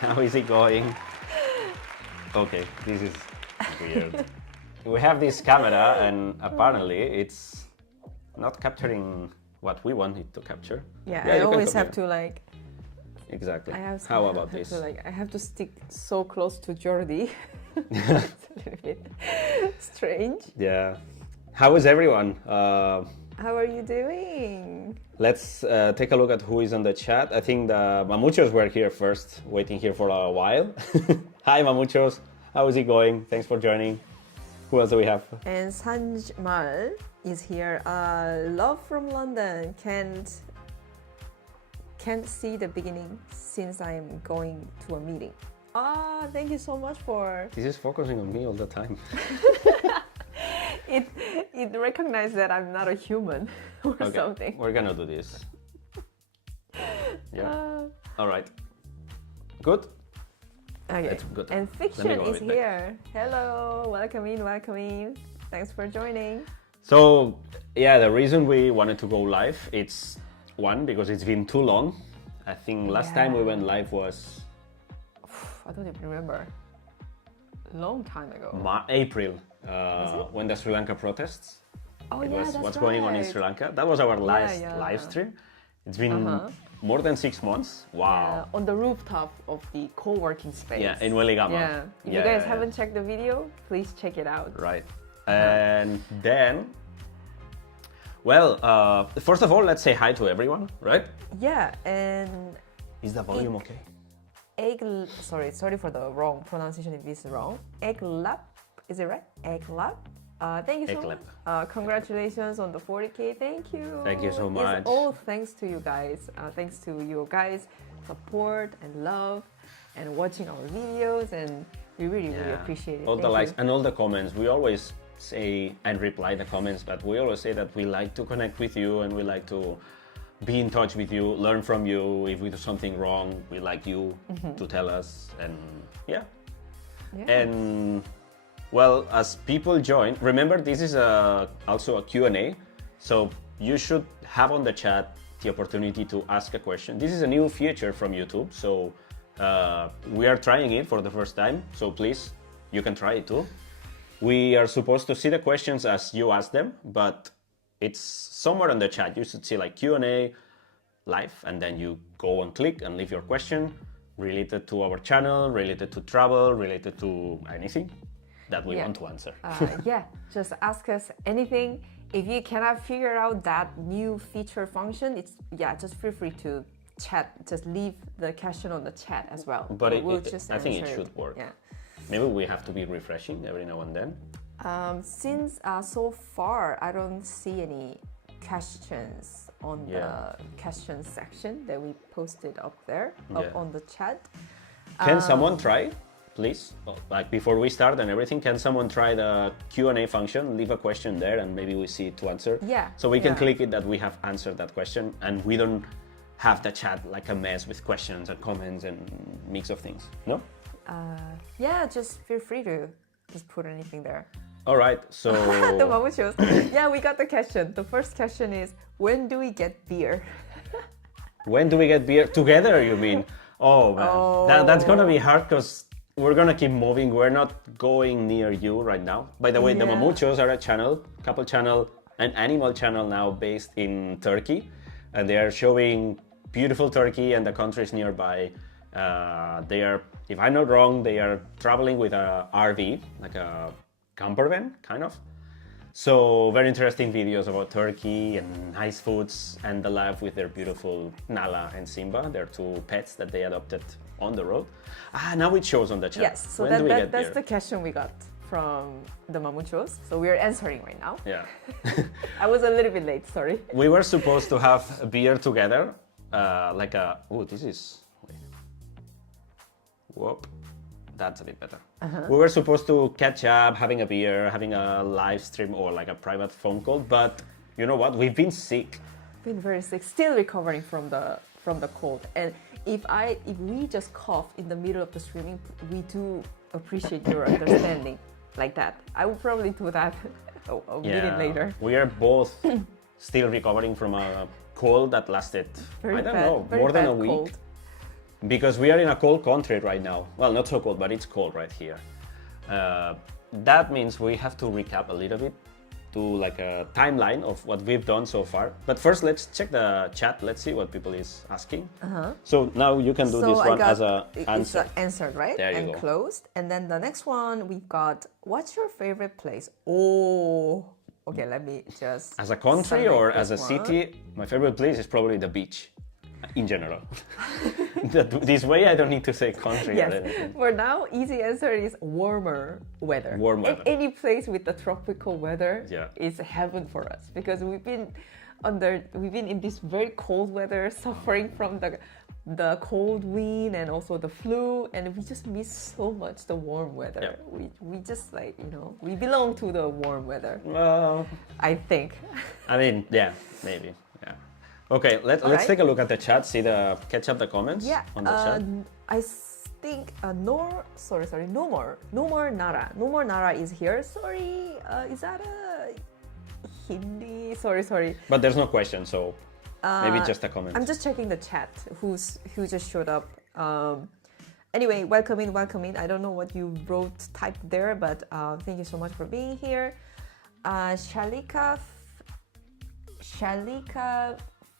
How is it going? Okay, this is weird. We have this camera and apparently it's not capturing what we want it to capture. Yeah, I always have to like... Exactly. How about this? I have to stick so close to Jordi. It's a little bit strange. Yeah. How is everyone? How are you doing? Let's take a look at who is on the chat. I think the Mamuchos were here first, waiting here for a while. Hi Mamuchos, how is it going? Thanks for joining. Who else do we have? And 𝗲𝗪𝗪𝗧 is here. Love from London. Can't see the beginning since I'm going to a meeting. Thank you so much for... This is focusing on me all the time. It recognizes that I'm not a human or something. We're gonna do this. Yeah. All right. Good. Okay. That's good. And Fiction is here. Hello. Welcome in. Thanks for joining. So yeah, the reason we wanted to go live, it's one, because it's been too long. I think last time we went live was... I don't even remember. Long time ago. April, when the Sri Lanka protests. Oh, it was that's what's going on in Sri Lanka. That was our last live stream. It's been more than 6 months. Wow. On the rooftop of the co-working space. Yeah, in 𝗲𝗏𝗧𝗏𝗧. Yeah. If you guys haven't checked the video, please check it out. Right. And then, well, first of all, let's say hi to everyone, right? Yeah, and... Is the volume okay? Sorry for the wrong pronunciation if it's wrong. 𝗲𝗏𝗧𝗏𝗃𝗧, is it right? 𝗲𝗏𝗧𝗏. Thank you so much. Congratulations on the 40K. Thank you. Thank you so much. It's all thanks to you guys. Thanks to your guys' support and love and watching our videos, and we really appreciate it. All the likes and all the comments. We always say and reply the comments, but we always say that we like to connect with you and we like to be in touch with you, learn from you. If we do something wrong, we like you to tell us. And and well, as people join, remember this is also a Q&A, so you should have on the chat the opportunity to ask a question. This is a new feature from YouTube, so we are trying it for the first time, so please, you can try it too. We are supposed to see the questions as you ask them, but it's somewhere on the chat. You should see like Q&A live, and then you go and click and leave your question related to our channel, related to travel, related to anything that we want to answer. Just ask us anything. If you cannot figure out that new feature function, just feel free to chat. Just leave the question on the chat as well. But I think it should work. Yeah. Maybe we have to be refreshing every now and then. Since so far I don't see any questions on the question section that we posted up there, up on the chat. Can someone try, please? Like before we start and everything, can someone try the Q&A function, leave a question there, and maybe we see it to answer? Yeah. So we can click it that we have answered that question, and we don't have the chat like a mess with questions and comments and mix of things. No? Just feel free to just put anything there. All right, so... The Mamuchos. Yeah, we got the question. The first question is, when do we get beer? When do we get beer? Together, you mean? Oh, man. That's going to be hard because we're going to keep moving. We're not going near you right now. By the way, the Mamuchos are a couple channel, an animal channel now based in Turkey. And they are showing beautiful Turkey and the countries nearby. They are, if I'm not wrong, they are traveling with a RV, like a camper van, kind of. So very interesting videos about Turkey and nice foods and the life with their beautiful Nala and Simba, their two pets that they adopted on the road. Now it shows on the chat. Yes, so that's the question we got from the Mamuchos. So we are answering right now. Yeah. I was a little bit late, sorry. We were supposed to have a beer together, like a, this is, wait. Whoop. That's a bit better. We were supposed to catch up, having a beer, having a live stream or like a private phone call, but you know what? We've been sick. Been very sick, still recovering from the cold. And if we just cough in the middle of the streaming, we do appreciate your understanding like that. I will probably do that a minute later. We are both still recovering from a cold that lasted, more than a week. Cold. because we are in a cold country right now. Well, not so cold, but it's cold right here. That means we have to recap a little bit, do like a timeline of what we've done so far. But first, let's check the chat. Let's see what people is asking. So now you can do this one as a answer. It's answered, right? There you and go. Closed. And then the next one we've got, what's your favorite place? Oh, okay, let me just... As a country select or as a this one. city, my favorite place is probably the beach, in general. This way I don't need to say country or Yes, anything. for now, easy answer is warmer weather. Warm weather. Any place with the tropical weather Yeah. is heaven for us, because we've been in this very cold weather, suffering from the cold wind and also the flu, and we just miss so much the warm weather. Yeah. We just like, we belong to the warm weather, Well, I think. I mean, yeah, maybe. Yeah. Okay, let's right. take a look at the chat, catch up the comments on the chat. I think no more Nara is here. Sorry, is that a Hindi? Sorry. But there's no question, so maybe just a comment. I'm just checking the chat. Who just showed up? Anyway, welcome in. I don't know what you typed there, but thank you so much for being here. Shalika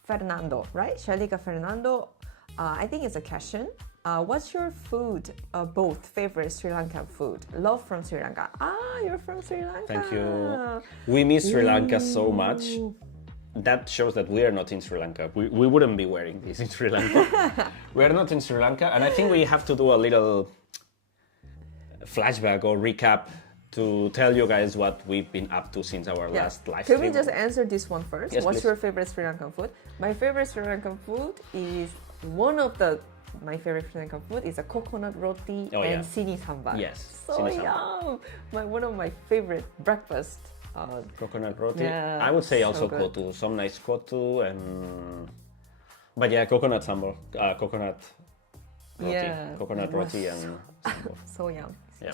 Fernando, right? Shalika Fernando, I think it's a question. What's your food, both favorite Sri Lankan food? Love from Sri Lanka. You're from Sri Lanka. Thank you. We miss Sri Lanka so much. That shows that we are not in Sri Lanka. We wouldn't be wearing this in Sri Lanka. We are not in Sri Lanka, and I think we have to do a little flashback or recap to tell you guys what we've been up to since our last live stream. Can we just answer this one first? Yes, What's please. your favorite Sri Lankan food? My favorite Sri Lankan food is my favorite Sri Lankan food is a coconut roti and sini sambar. Yes, So sini sambar. yum! One of my favorite breakfast. Coconut roti. Yeah, I would say so also good. kotu, some nice kotu and... But yeah, coconut sambar, coconut roti. Yeah. Coconut roti and sambar. So yum. Yeah.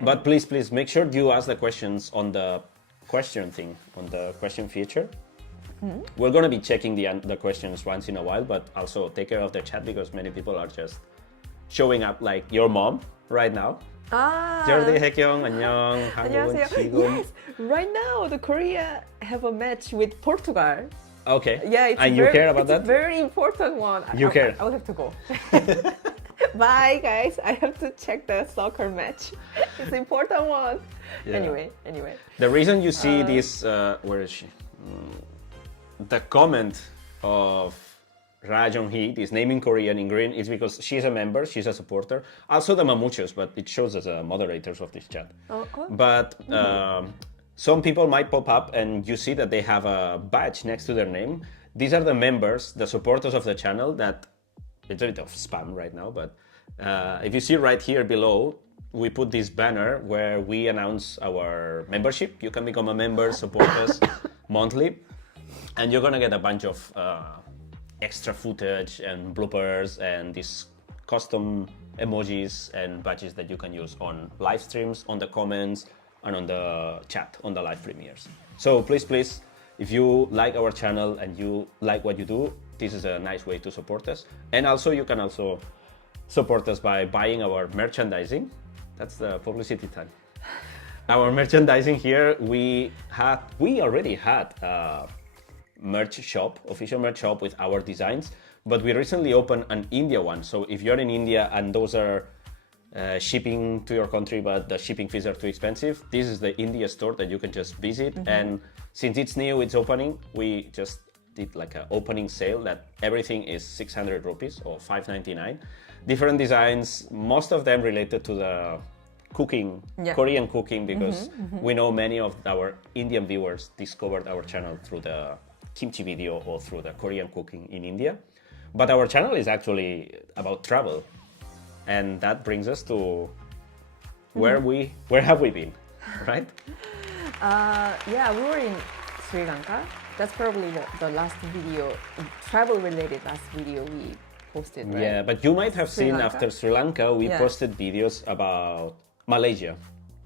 But please make sure you ask the questions on the question thing, on the question feature. We're going to be checking the questions once in a while, but also take care of the chat because many people are just showing up, like your mom right now. Jordi Haekyung, 안녕, 한국은 안녕하세요. 지금. Yes, right now the Korea have a match with Portugal. Okay. Yeah, it's and you care about that? It's a very important one. You care. I will have to go. Bye, guys. I have to check the soccer match. It's an important one. Yeah. Anyway. The reason you see this, where is she? The comment of Ra-jong-hee, this name in Korean in green, is because she's a member, she's a supporter. Also the Mamuchos, but it shows as moderators of this chat. But some people might pop up and you see that they have a badge next to their name. These are the members, the supporters of the channel that, it's a bit of spam right now, but if you see right here below, we put this banner where we announce our membership. You can become a member, support us monthly, and you're gonna get a bunch of extra footage and bloopers and these custom emojis and badges that you can use on live streams, on the comments, and on the chat, on the live premieres. So please, if you like our channel and you like what you do, this is a nice way to support us. And also, you can also support us by buying our merchandising. That's the publicity time. Our merchandising here, we already had a merch shop, official merch shop with our designs, but we recently opened an India one. So if you're in India and those are shipping to your country, but the shipping fees are too expensive, this is the India store that you can just visit. And since it's new, it's opening, we just did like an opening sale that everything is 600 rupees or 599. Different designs, most of them related to the cooking, Korean cooking, because we know many of our Indian viewers discovered our channel through the kimchi video or through the Korean cooking in India. But our channel is actually about travel. And that brings us to where have we been, right? We were in Sri Lanka. That's probably the last video, travel-related last video we posted, right? Yeah, but you might have seen Lanka? after Sri Lanka, we posted videos about Malaysia.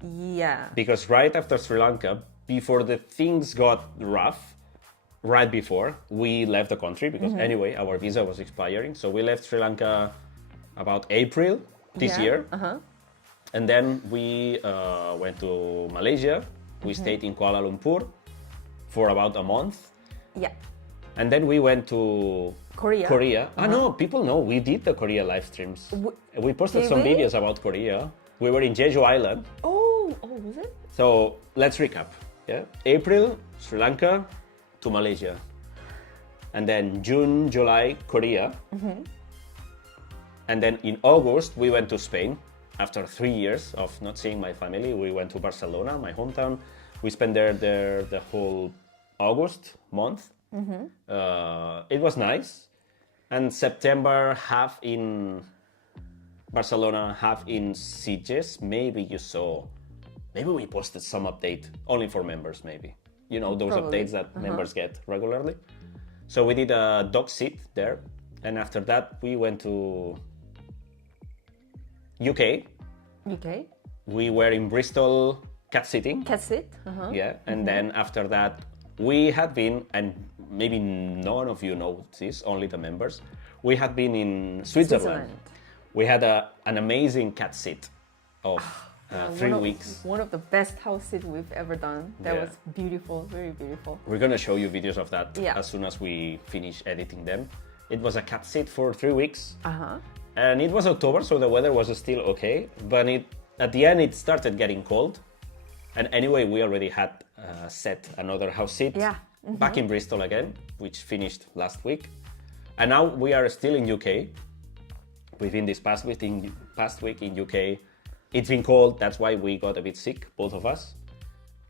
Yeah. Because right after Sri Lanka, before the things got rough, right before we left the country because anyway, our visa was expiring. So we left Sri Lanka about April this year. And then we went to Malaysia. We stayed in Kuala Lumpur for about a month. Yeah. And then we went to Korea. No, people know we did the Korea live streams. We posted some videos about Korea. We were in Jeju Island. Oh, was it? So let's recap. Yeah, April, Sri Lanka to Malaysia. And then June, July, Korea. And then in August, we went to Spain. After 3 years of not seeing my family, we went to Barcelona, my hometown. We spent there the whole August month. It was nice. And September, half in Barcelona, half in Sitges. Maybe you saw, maybe we posted some update only for members, maybe. You know, those Probably. updates that members get regularly. So we did a dog sit there. And after that, we went to UK. We were in Bristol cat sitting. Cat sit. Yeah, and then after that, we had been, and maybe none of you know this, only the members, we had been in Switzerland. We had an amazing cat sit of 3 weeks. One of the best house sit we've ever done. That Yeah. was beautiful, very beautiful. We're gonna show you videos of that Yeah. as soon as we finish editing them. It was a cat sit for 3 weeks. Uh-huh. And it was October, so the weather was still okay. But at the end, it started getting cold. And anyway, we already had set another house sit back in Bristol again, which finished last week. And now we are still in UK. We've been this past week in UK. It's been cold, that's why we got a bit sick, both of us.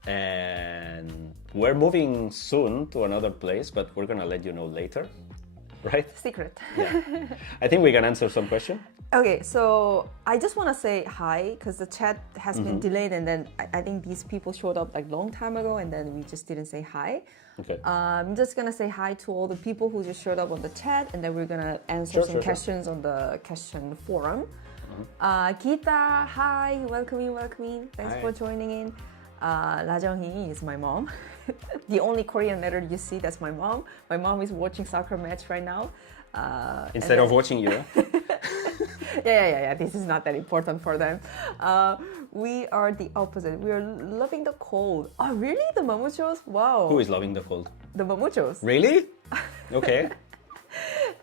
And we're moving soon to another place, but we're gonna let you know later. Right? Secret. Yeah. I think we can answer some question. Okay, so I just want to say hi because the chat has been delayed, and then I think these people showed up like long time ago, and then we just didn't say hi. Okay. I'm just gonna say hi to all the people who just showed up on the chat, and then we're gonna answer some questions on the question forum. Gita, hi, welcome in. Thanks for joining in. 𝗲𝗲𝗃𝗧𝗧 is my mom. The only Korean letter you see, that's my mom. My mom is watching soccer match right now. Instead of watching you. Yeah. This is not that important for them. We are the opposite. We are loving the cold. Oh, really? The mamuchos? Wow. Who is loving the cold? The mamuchos. Really? Okay.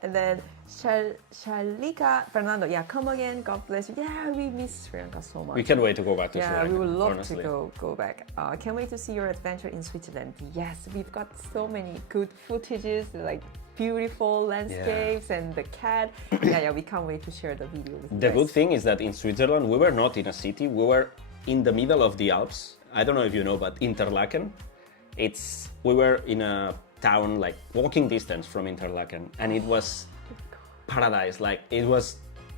And then Shalika Fernando, come again. God bless you. Yeah, we miss Sri Lanka so much. We can't wait to go back to Sri Lanka. Yeah, we would love honestly. to go back. Can't wait to see your adventure in Switzerland. Yes, we've got so many good footages, like beautiful landscapes and the cat. Yeah, we can't wait to share the video with you The guys. good thing is that in Switzerland, we were not in a city. We were in the middle of the Alps. I don't know if you know, but Interlaken. We were in a town like walking distance from Interlaken, and it was paradise. Like it was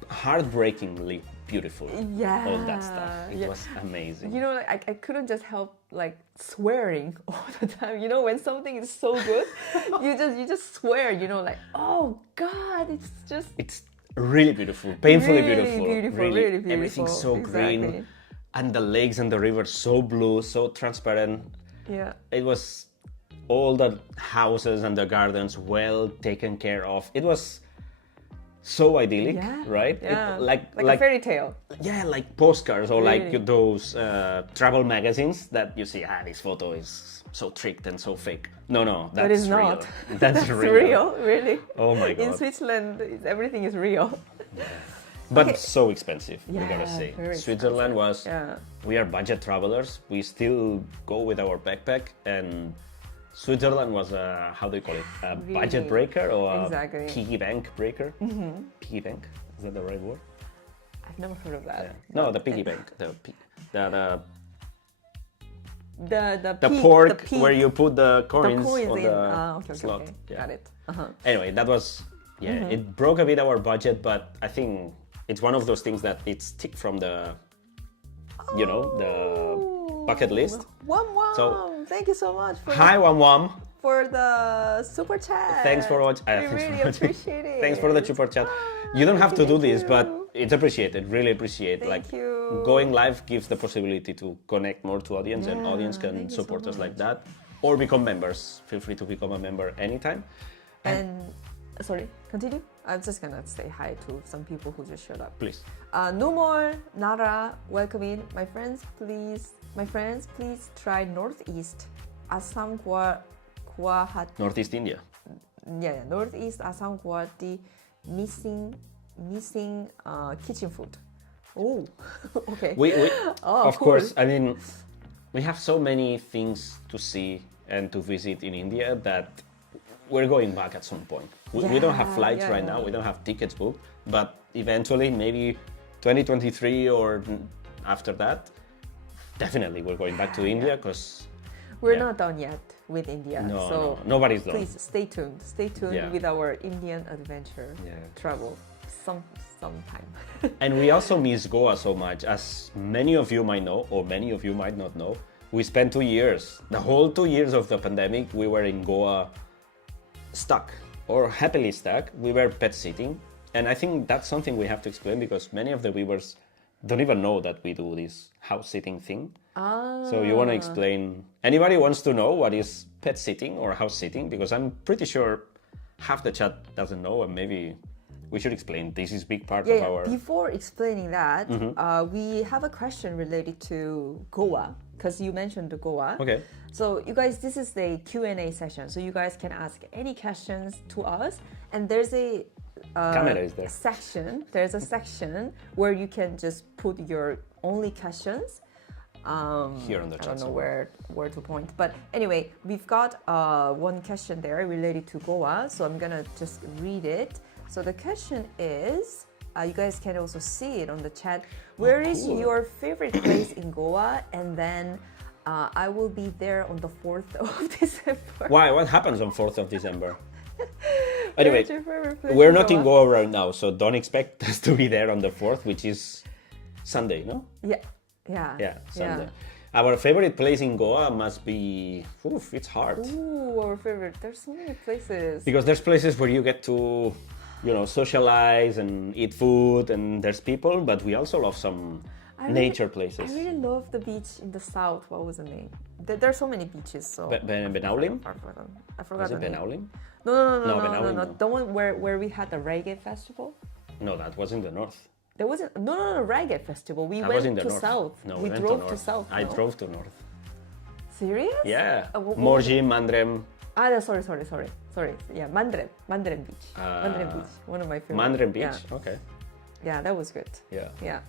heartbreakingly beautiful. Yeah, all that stuff. It was amazing. You know, like, I couldn't just help like swearing all the time. You know, when something is so good, you just swear. You know, like, oh God, it's really beautiful, painfully really beautiful. really beautiful. Everything's so green, and the lakes and the rivers so blue, so transparent. Yeah, it was all the houses and the gardens well taken care of. It was so idyllic, right? Yeah. Like a fairy tale. Yeah, like postcards or Really? like those travel magazines that you see. This photo is so tricked and so fake. No, that's But it's real. not. That's Real, really. Oh my god. In Switzerland, everything is real. But so expensive, we Yeah, gotta say. very Switzerland expensive. was. We are budget travelers. We still go with our backpack, and Switzerland was a, how do you call it? A budget Really? breaker or Exactly. a piggy bank breaker? Piggy bank? Is that the right word? I've never heard of that. Yeah. No, the piggy bank. The The pork pig, where you put the coins, coins on in. the slot. Okay. Yeah. Got it. Anyway, that was it broke a bit our budget, but I think it's one of those things that it's ticked from the the bucket list. Wom. So, thank you so much for Hi Wom. for the super chat. Thanks for watching. We really appreciate it. Thanks for the super chat. You don't have to do Thank this, you. but it's appreciated. Really appreciate. Thank you. Going live gives the possibility to connect more to audience, and audience can thank you so support us like much. that. or become members. Feel free to become a member anytime. And sorry, continue. I'm just gonna say hi to some people who just showed up. Please. 𝗏𝗏, welcome in. My friends, please try Northeast Assam Guwahati. Northeast India. Yeah, Northeast Assam Guwahati missing kitchen food. Oh, okay. We of cool. course, I mean, we have so many things to see and to visit in India that we're going back at some point. We don't have flights right now, we don't have tickets booked, but eventually, maybe 2023 or after that, definitely we're going back to India because we're not done yet with India. No, nobody's done. Please stay tuned. Stay tuned with our Indian adventure travel sometime. And we also miss Goa so much. As many of you might know, or many of you might not know, we spent 2 years, the whole 2 years of the pandemic, we were in Goa stuck, or happily stuck. We were pet sitting. And I think that's something we have to explain because many of the viewers don't even know that we do this house sitting thing. So you want to explain, anybody wants to know what is pet sitting or house sitting? Because I'm pretty sure half the chat doesn't know, and maybe we should explain. This is a big part of our... Before explaining that, we have a question related to Goa, because you mentioned Goa. Okay. So you guys, this is the Q&A session, so you guys can ask any questions to us, and there's a camera is there. There's a section where you can just put your only questions. Here on the chat. I don't know where to point, but anyway, we've got one question there related to Goa, so I'm gonna just read it. So the question is, you guys can also see it on the chat. Where is your favorite place in Goa? And then I will be there on the 4th of December. Why? What happens on 4th of December? Anyway, we're not in Goa right now, so don't expect us to be there on the 4th, which is Sunday, no? Yeah, Sunday. Our favorite place in Goa must be... it's hard. Ooh, our favorite. There's so many places. Because there's places where you get to, socialize and eat food, and there's people, but we also love some nature places. I really love the beach in the south. What was the name? There's so many beaches. So 𝗏𝗏𝗏𝗏? I forgot the name. 𝗏𝗏𝗏𝗏? No. The one where we had the reggae festival. No, that was in the north. There wasn't. No, reggae festival. We That went was in the to north. south. No, we went drove north. to south. I drove to north. Serious? Yeah. Morji, Mandrem. Sorry. Yeah, Mandrem Beach. Mandrem Beach. One of my favorites. Mandrem Beach. Yeah. Okay. Yeah, that was good. Yeah.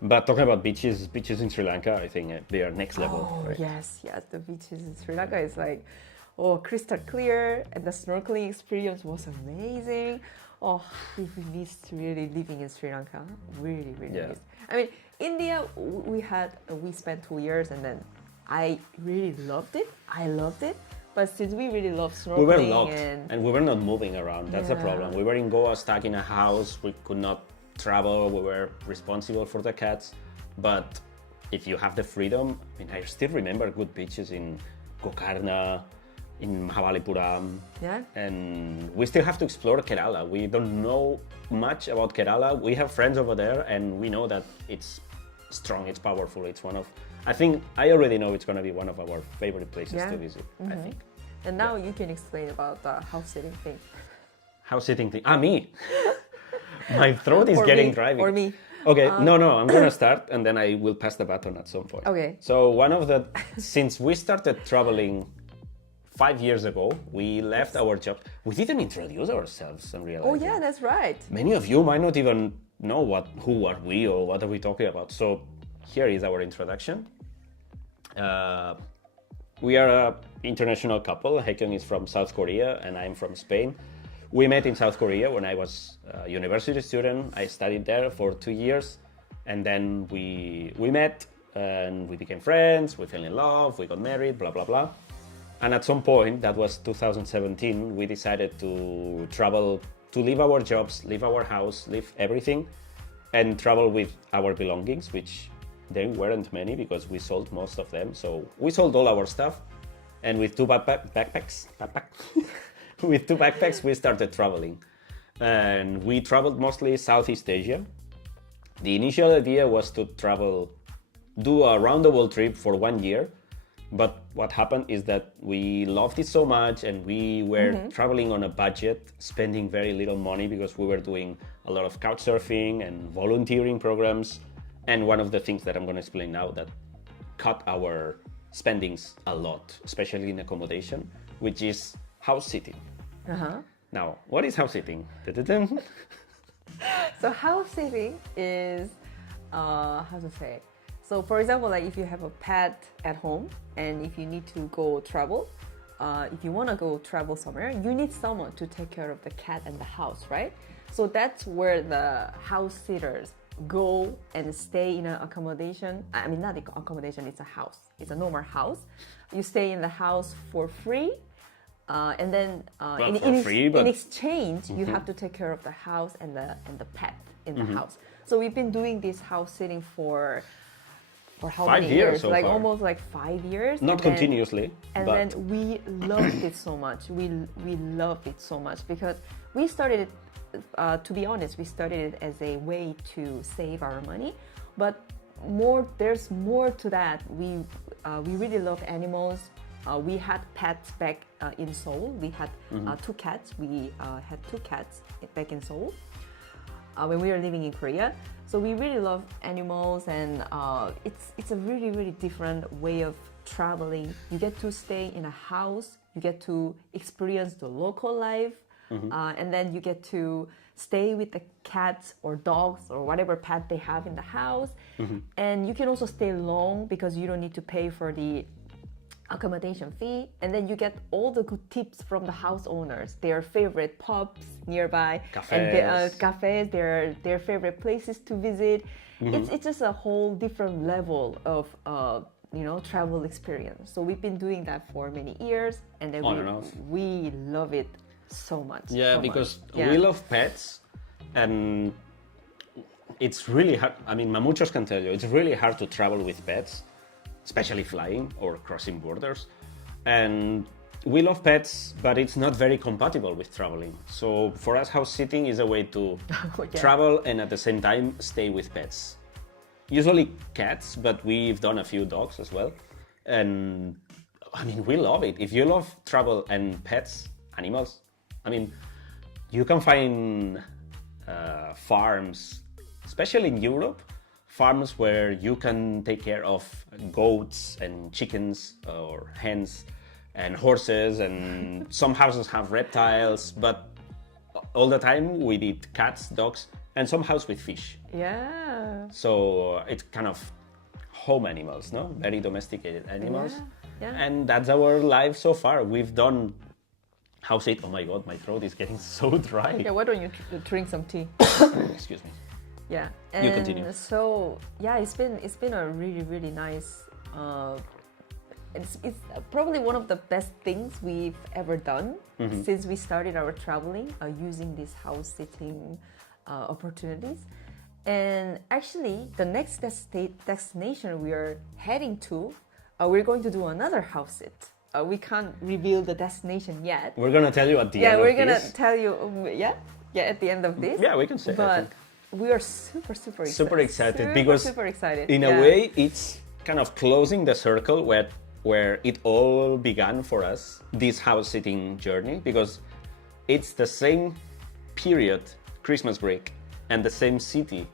But talking about beaches in Sri Lanka, I think they are next level. Oh, right? yes. The beaches in Sri Lanka is like, crystal clear, and the snorkeling experience was amazing. Oh, we missed really living in Sri Lanka. Really missed. I mean, India, we spent 2 years, and then I really loved it. But since we really love snorkeling, we were locked and we were not moving around. That's the problem. We were in Goa, stuck in a house. We could not travel. We were responsible for the cats. But if you have the freedom, I still remember good beaches in Gokarna, in 𝗏𝗏𝗏𝗏𝗏. Yeah. And we still have to explore Kerala. We don't know much about Kerala. We have friends over there, and we know that it's strong, it's powerful. It's I already know it's going to be one of our favorite places to visit, I think. And now you can explain about the house sitting thing. House sitting thing. Me. My throat is getting dry. Or me. Okay, no, I'm going to start, and then I will pass the baton at some point. Okay. So since we started traveling 5 years ago, we left our job. We didn't introduce ourselves and realize. Oh yeah, that's right. Many of you might not even know who are we or what are we talking about. So here is our introduction. We are an international couple. Haekyung is from South Korea and I'm from Spain. We met in South Korea when I was a university student. I studied there for 2 years, and then we met and we became friends. We fell in love. We got married. Blah blah blah. And at some point, that was 2017, we decided to travel, to leave our jobs, leave our house, leave everything, and travel with our belongings, which there weren't many because we sold most of them. So we sold all our stuff, and with two backpacks, with 2 backpacks, we started traveling. And we traveled mostly Southeast Asia. The initial idea was to do a round-the-world trip for 1 year, But what happened is that we loved it so much, and we were traveling on a budget, spending very little money because we were doing a lot of couch surfing and volunteering programs. And one of the things that I'm going to explain now that cut our spendings a lot, especially in accommodation, which is house sitting. Now, what is house sitting? So house sitting is, how to say? So for example, like if you have a pet at home and if you need to go travel, if you want to go travel somewhere, you need someone to take care of the cat and the house, right? So that's where the house sitters go and stay in an accommodation. I mean, not accommodation, it's a house. It's a normal house. You stay in the house for free. And then in exchange, you have to take care of the house and the pet in the house. So we've been doing this house sitting for how many years? So like far. almost like 5 years. Not continuously. And but then we loved it so much. We loved it so much because we started it. To be honest, we started it as a way to save our money, but there's more to that. We really love animals. We had pets back in Seoul. We had 2 cats. We had 2 cats back in Seoul when we were living in Korea. So we really love animals, and it's a really, really different way of traveling. You get to stay in a house. You get to experience the local life. And then you get to stay with the cats or dogs or whatever pet they have in the house. And you can also stay long because you don't need to pay for the accommodation fee. And then you get all the good tips from the house owners, their favorite pubs nearby, and cafes, their favorite places to visit. It's just a whole different level of travel experience. So we've been doing that for many years, and then we love it so much. Because we love pets, and it's really hard. I mean, mamuchos can tell you, it's really hard to travel with pets, especially flying or crossing borders. And we love pets, but it's not very compatible with traveling. So for us, house sitting is a way to travel and at the same time stay with pets. Usually cats, but we've done a few dogs as well. And I mean, we love it. If you love travel and pets, animals, I mean, you can find farms, especially in Europe, farms where you can take care of goats and chickens or hens and horses, and some houses have reptiles, but all the time we did cats, dogs, and some house with fish. Yeah. So it's kind of home animals, no? Very domesticated animals. Yeah. And that's our life so far. We've done house it. Oh my God, my throat is getting so dry. Okay, why don't you drink some tea? Excuse me. Yeah. And you continue. So it's been a really, really nice. It's probably one of the best things we've ever done since we started our traveling using these house sitting opportunities. And actually, the next destination we are heading to, we're going to do another house sit. We can't reveal the destination yet. We're gonna tell you at the end. Yeah, we're gonna tell you. At the end of this. Yeah, we can say. But we are super excited. Super excited because super excited. In a way, it's kind of closing the circle where it all began for us. This house sitting journey, because it's the same period, Christmas break, and the same city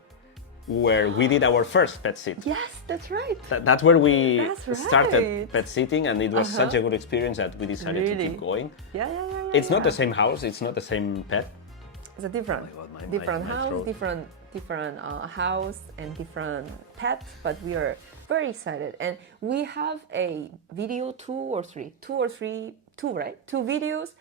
where we did our first pet sit. Yes, that's right. That's where we started pet sitting, and it was such a good experience that we decided to keep going. Yeah. It's not the same house, it's not the same pet. It's a different house, different house and different pets, but we are very excited. And we have a video, two videos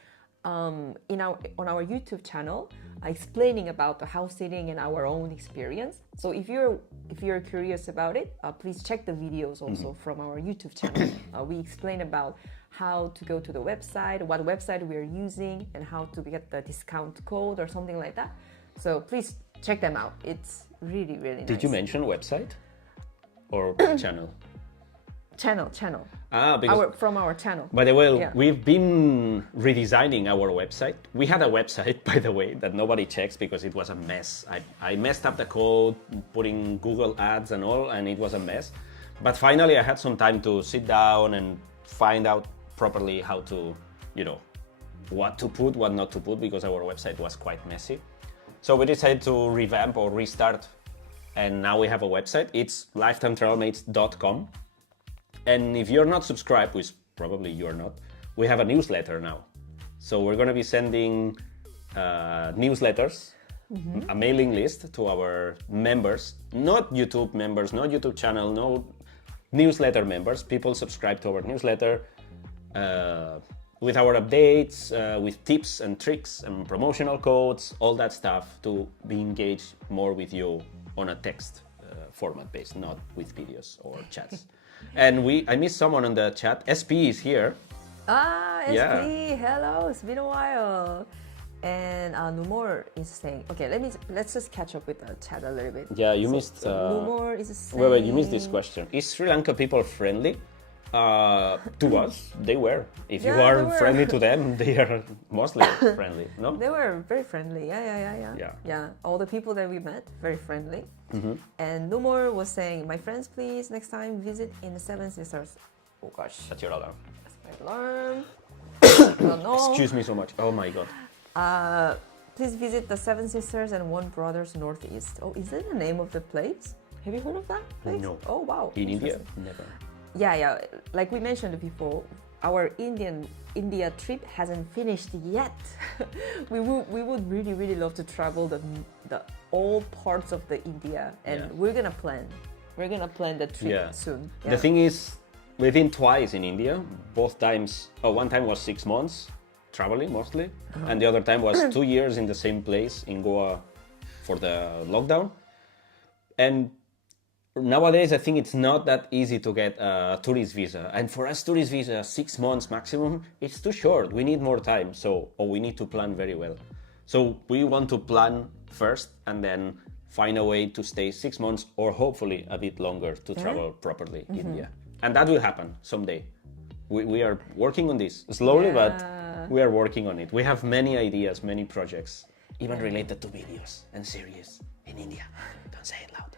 on our YouTube channel explaining about the house sitting and our own experience. So if you're curious about it, please check the videos also from our YouTube channel. We explain about how to go to the website, what website we are using, and how to get the discount code or something like that. So please check them out. It's really, really nice. Did you mention website or channel? Channel. Because from our channel. By the way, we've been redesigning our website. We had a website, by the way, that nobody checks because it was a mess. I messed up the code, putting Google ads and all, and it was a mess. But finally, I had some time to sit down and find out properly how to, you know, what to put, what not to put, because our website was quite messy. So we decided to revamp or restart, and now we have a website. It's lifetimetravelmates.com. And if you're not subscribed, which probably you're not, we have a newsletter now. So we're going to be sending newsletters, a mailing list to our members, not YouTube members, not YouTube channel, no newsletter members. People subscribe to our newsletter with our updates, with tips and tricks and promotional codes, all that stuff, to be engaged more with you on a text format base, not with videos or chats. And I missed someone on the chat. SP is here. SP, Yeah. hello, it's been a while. And 𝗲𝗏𝗧 is saying, okay, let's just catch up with the chat a little bit. Yeah, you missed. 𝗲𝗏𝗧 is saying. Wait, you missed this question. Is Sri Lanka people friendly? To us, they were. If you Yeah, are they were. friendly to them, they are mostly friendly. No. They were very friendly. Yeah. Yeah. All the people that we met, very friendly. Mm-hmm. And 𝗲𝗏𝗧 was saying, my friends, please next time visit in the Seven Sisters. Oh gosh, That's your alarm. that's my alarm. Oh no. Excuse me so much. Oh my god. Please visit the Seven Sisters and One Brothers Northeast. Oh, is that the name of the place? Have you heard of that place? No. Oh wow. In India? Interesting. Never. Yeah. Like we mentioned before, our India trip hasn't finished yet. we would really love to travel the all parts of the India, and Yeah. we're gonna plan the trip Yeah. soon. The thing is, we've been twice in India. Both times, one time was 6 months, traveling mostly, and the other time was 2 years in the same place in Goa for the lockdown. And nowadays, I think it's not that easy to get a tourist visa. And for us, tourist visa, 6 months maximum, it's too short. We need more time. Or we need to plan very well. So we want to plan first and then find a way to stay 6 months or hopefully a bit longer to travel properly in India. And that will happen someday. We are working on this slowly, but we are working on it. We have many ideas, many projects, even related to videos and series in India. Don't say it loud.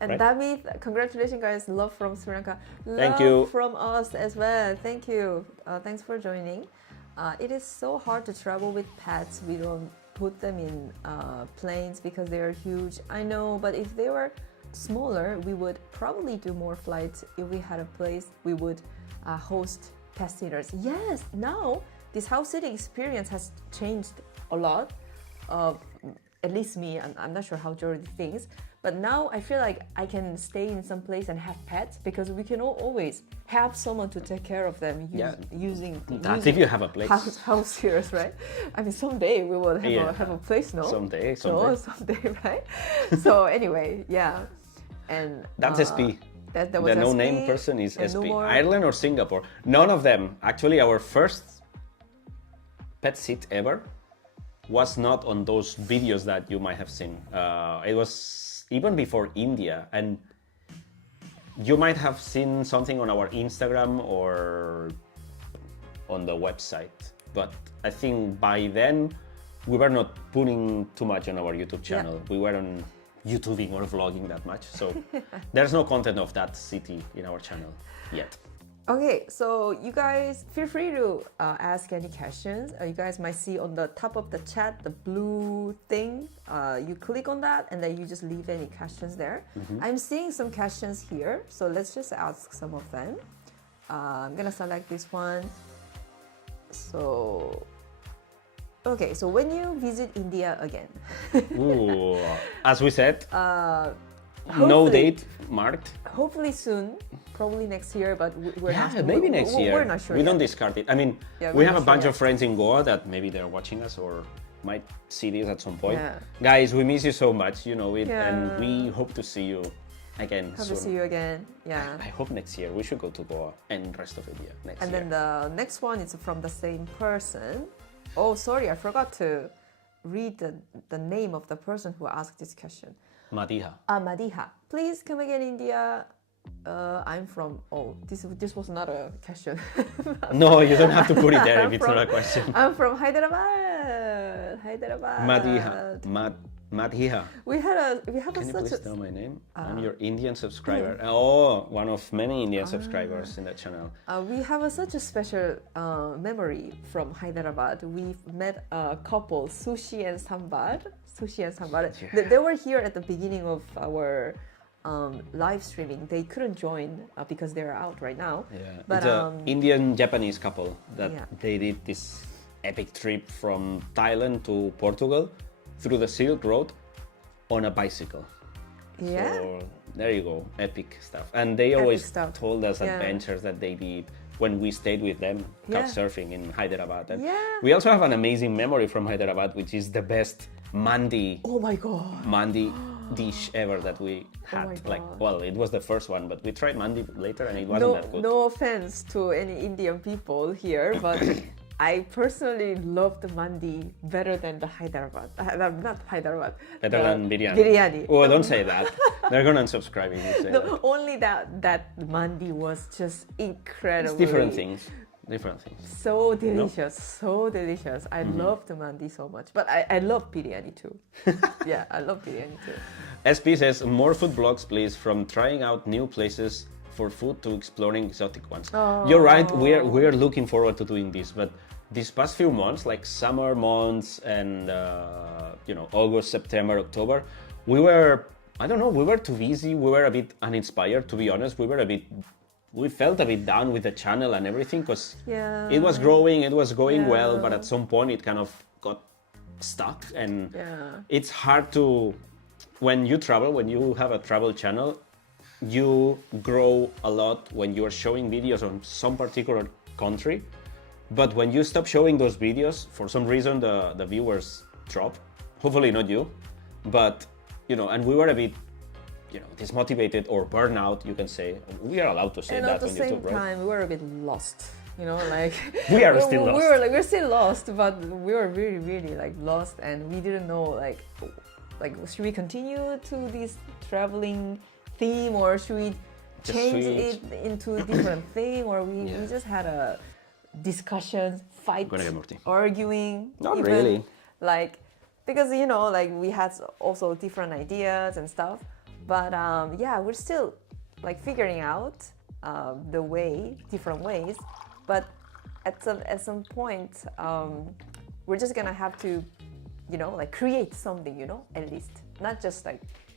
And Right. 𝗲𝗏𝗧, congratulations guys, love from Sri Lanka. Thank Love you. from us as well. Thank you. Thanks for joining. It is so hard to travel with pets. We don't put them in planes because they are huge. I know, but if they were smaller, we would probably do more flights. If we had a place, we would host pet sitters. Yes, now this house sitting experience has changed a lot. At least me, I'm not sure how Jordi thinks, but now I feel like I can stay in some place and have pets because we can always have someone to take care of them using That's if you have a place. house sitters, right? I mean, someday we will have a place, no? Someday. No, someday, right? So anyway, yeah, and That's SP. That The was no-name SP, person is and SP. 𝗲𝗏𝗧. Ireland or Singapore. None of them. Actually, our first pet sit ever was not on those videos that you might have seen. It was even before India, and you might have seen something on our Instagram or on the website. But I think by then we were not putting too much on our YouTube channel. We weren't YouTubing or vlogging that much, so there's no content of that city in our channel yet. Okay, so you guys feel free to ask any questions. You guys might see on the top of the chat the blue thing. You click on that and then you just leave any questions there. I'm seeing some questions here, so let's just ask some of them. I'm gonna select this one. So, okay, so when you visit India again, Ooh, as we said, no hopefully- date marked. hopefully soon, probably next year, but we're not. Maybe next year. We're not sure. We yet. don't discard it. I mean, Yeah, we we're have a not sure bunch yet. of friends in Goa that maybe they're watching us or might see this at some point. Yeah. Guys, we miss you so much, you know it, and Yeah. we hope to see you again Hope soon. to see you again. Yeah. I hope next year we should go to Goa and rest of India next And year. then the next one is from the same person. Oh, sorry, I forgot to read the name of the person who asked this question. Madiha. 𝗲𝗏𝗧. Please come again, India. I'm from. Oh, this was not a question. No, you don't have to put it there if it's From- not a question. I'm from Hyderabad. Hyderabad. Madiha. 𝗬𝗲𝗄𝗧. We have Can you such please a know my name? I'm your Indian subscriber. Oh, one of many Indian subscribers in the channel. we have such a special memory from Hyderabad. We met a couple, 𝗏𝗃 and 𝗲𝗏. They were here at the beginning of our live streaming. They couldn't join because they're out right now. Yeah, but it's an Indian-Japanese couple that Yeah. they did this epic trip from Thailand to Portugal through the Silk Road on a bicycle. Yeah. So there you go, epic stuff. And they always stuff. told us Yeah. adventures that they did when we stayed with them, Yeah. couchsurfing in Hyderabad. And Yeah. we also have an amazing memory from Hyderabad, which is the best Oh my god. mandi dish ever that we had. my Like, God. well, it was the first one, but we tried mandi later and it wasn't that good. No offense to any Indian people here, but I personally love the mandi better than the Hyderabad. Not Hyderabad. Better than biryani. Biryani. Oh, don't say that. They're gonna unsubscribe if you say that. No, only that mandi was just incredible. It's different things. Different things. So delicious, so delicious. I love the mandi so much, but I love biryani too. Yeah, I love biryani too. SP says, more food blogs, please, from trying out new places for food to exploring exotic ones. You're right, we're looking forward to doing this, but these past few months, like summer months and, August, September, October, we were too busy, we were a bit uninspired, to be honest. We felt a bit down with the channel and everything because Yeah. it was growing, it was going well, Yeah. but at some point it kind of got stuck and Yeah. it's hard to, when you travel, when you have a travel channel, you grow a lot when you are showing videos on some particular country, but when you stop showing those videos, for some reason the viewers drop. Hopefully not you, but and we were a bit dismotivated or burnout, you can say. We are allowed to say And that at the on same YouTube, right? time, we were a bit lost. Like We are still lost. We're still lost, but we were really, really lost, and we didn't know like should we continue to this traveling theme or should we Just change switch. it into a different thing, or we Yeah. just had a discussion, fight, Gonna get Murti. arguing. Not really. Because we had also different ideas and stuff, but we're still figuring out different ways, but at some point we're just gonna have to create something, at least not just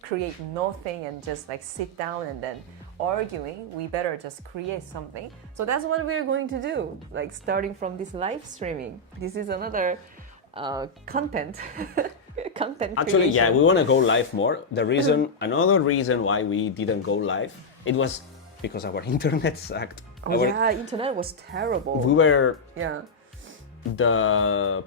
create nothing and just sit down and then arguing. We better just create something. So that's what we're going to do, starting from this live streaming. This is another content Actually, creation. we want to go live more. Another reason why we didn't go live, it was because our internet sucked. Internet was terrible. We were Yeah. the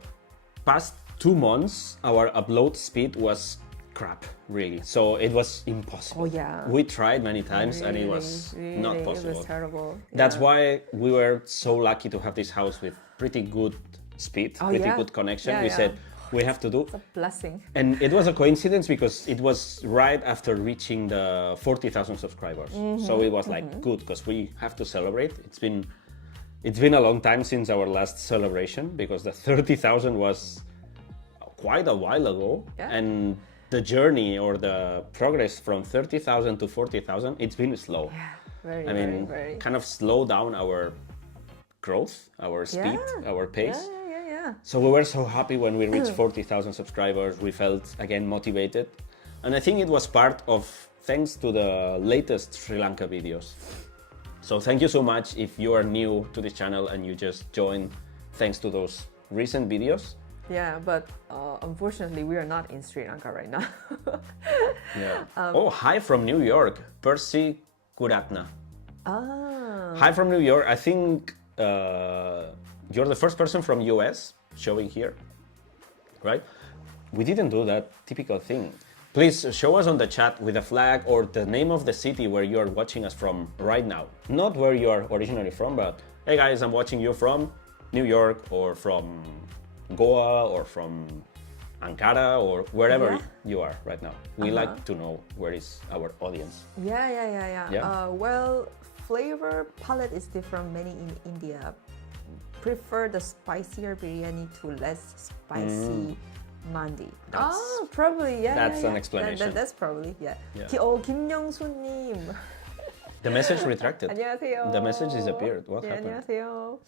past 2 months, our upload speed was crap, really. So it was impossible. Oh, yeah. We tried many times and it was Really, not It possible. was terrible. That's Yeah. why we were so lucky to have this house with pretty good speed, pretty yeah. good connection. Yeah, We yeah. said we have to do. It's a blessing. And it was a coincidence because it was right after reaching the 40,000 subscribers. So it was good because we have to celebrate. It's been a long time since our last celebration because the 30,000 was quite a while ago. Yeah. And the journey or the progress from 30,000 to 40,000, it's been slow. Yeah. Very, I mean, very. kind of slow down our growth, our speed, our pace. Yeah. So we were so happy when we reached 40,000 subscribers. We felt again motivated. And I think it was part of thanks to the latest Sri Lanka videos. So thank you so much if you are new to this channel and you just joined thanks to those recent videos. Yeah, but unfortunately, we are not in Sri Lanka right now. Yeah. Hi from New York, 𝗲𝘁𝗃𝗀𝗧. Hi from New York. I think you're the first person from US showing here, right? We didn't do that typical thing. Please show us on the chat with a flag or the name of the city where you are watching us from right now. Not where you are originally from, but hey guys, I'm watching you from New York or from Goa or from Ankara or wherever you are right now. We like to know where is our audience. Yeah. Well, flavor palette is different. Many in India prefer the spicier biryani to less spicy Mandy. That's- Oh, probably, yeah. that's yeah, an yeah. explanation. That's probably, yeah. Yeah. 김영수님. The message retracted. 안녕하세요. The message disappeared. What 네, happened? 안녕하세요.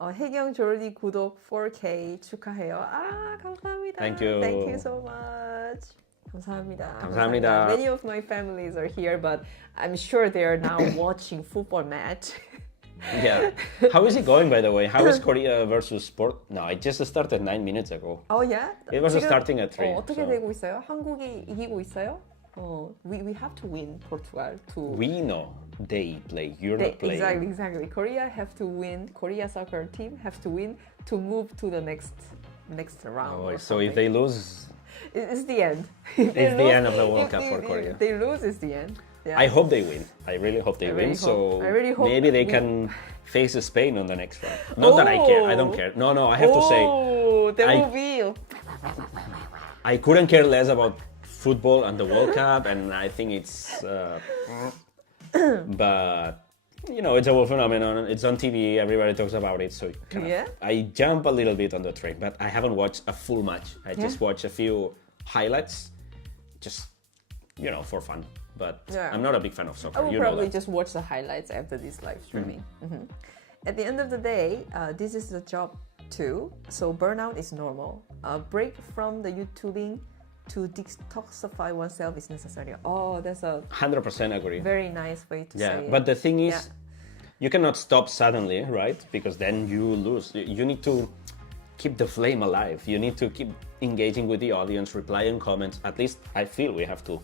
혜경 조르디 구독 4K 축하해요. 감사합니다. Thank you. Thank you so much. 감사합니다. 감사합니다. Many of my families are here, but I'm sure they are now watching football match. Yeah. How is it going, by the way? How is Korea versus sport? No, it just started 9 minutes ago. Oh yeah? It was 지금, starting at 3. 어떻게 so. 되고 있어요? 한국이 이기고 있어요? We have to win Portugal to. We know they play. You're not playing. Exactly. Korea have to win. Korea soccer team have to win to move to the next round. Oh, or so if something. they lose, It's the end. it's the end of the World Cup for Korea. If they lose, it's the end. Yeah. I hope they win. I really hope they win. So I really hope maybe they can face Spain on the next round. Not that I care. I don't care. No, I have to say, there I- will be. I couldn't care less about football and the World Cup, and I think it's. But you know, it's a world phenomenon. It's on TV. Everybody talks about it. So Yeah. I jump a little bit on the train, but I haven't watched a full match. I just watched a few highlights, just for fun. But Yeah. I'm not a big fan of soccer. I will You know probably that. just watch the highlights after this live streaming. At the end of the day, this is the job too. So burnout is normal. A break from the YouTubing to detoxify oneself is necessary. Oh, that's a 100% agree. very nice way to Yeah, say it. but the thing is, Yeah. you cannot stop suddenly, right? Because then you lose. You need to keep the flame alive. You need to keep engaging with the audience, replying comments. At least I feel we have to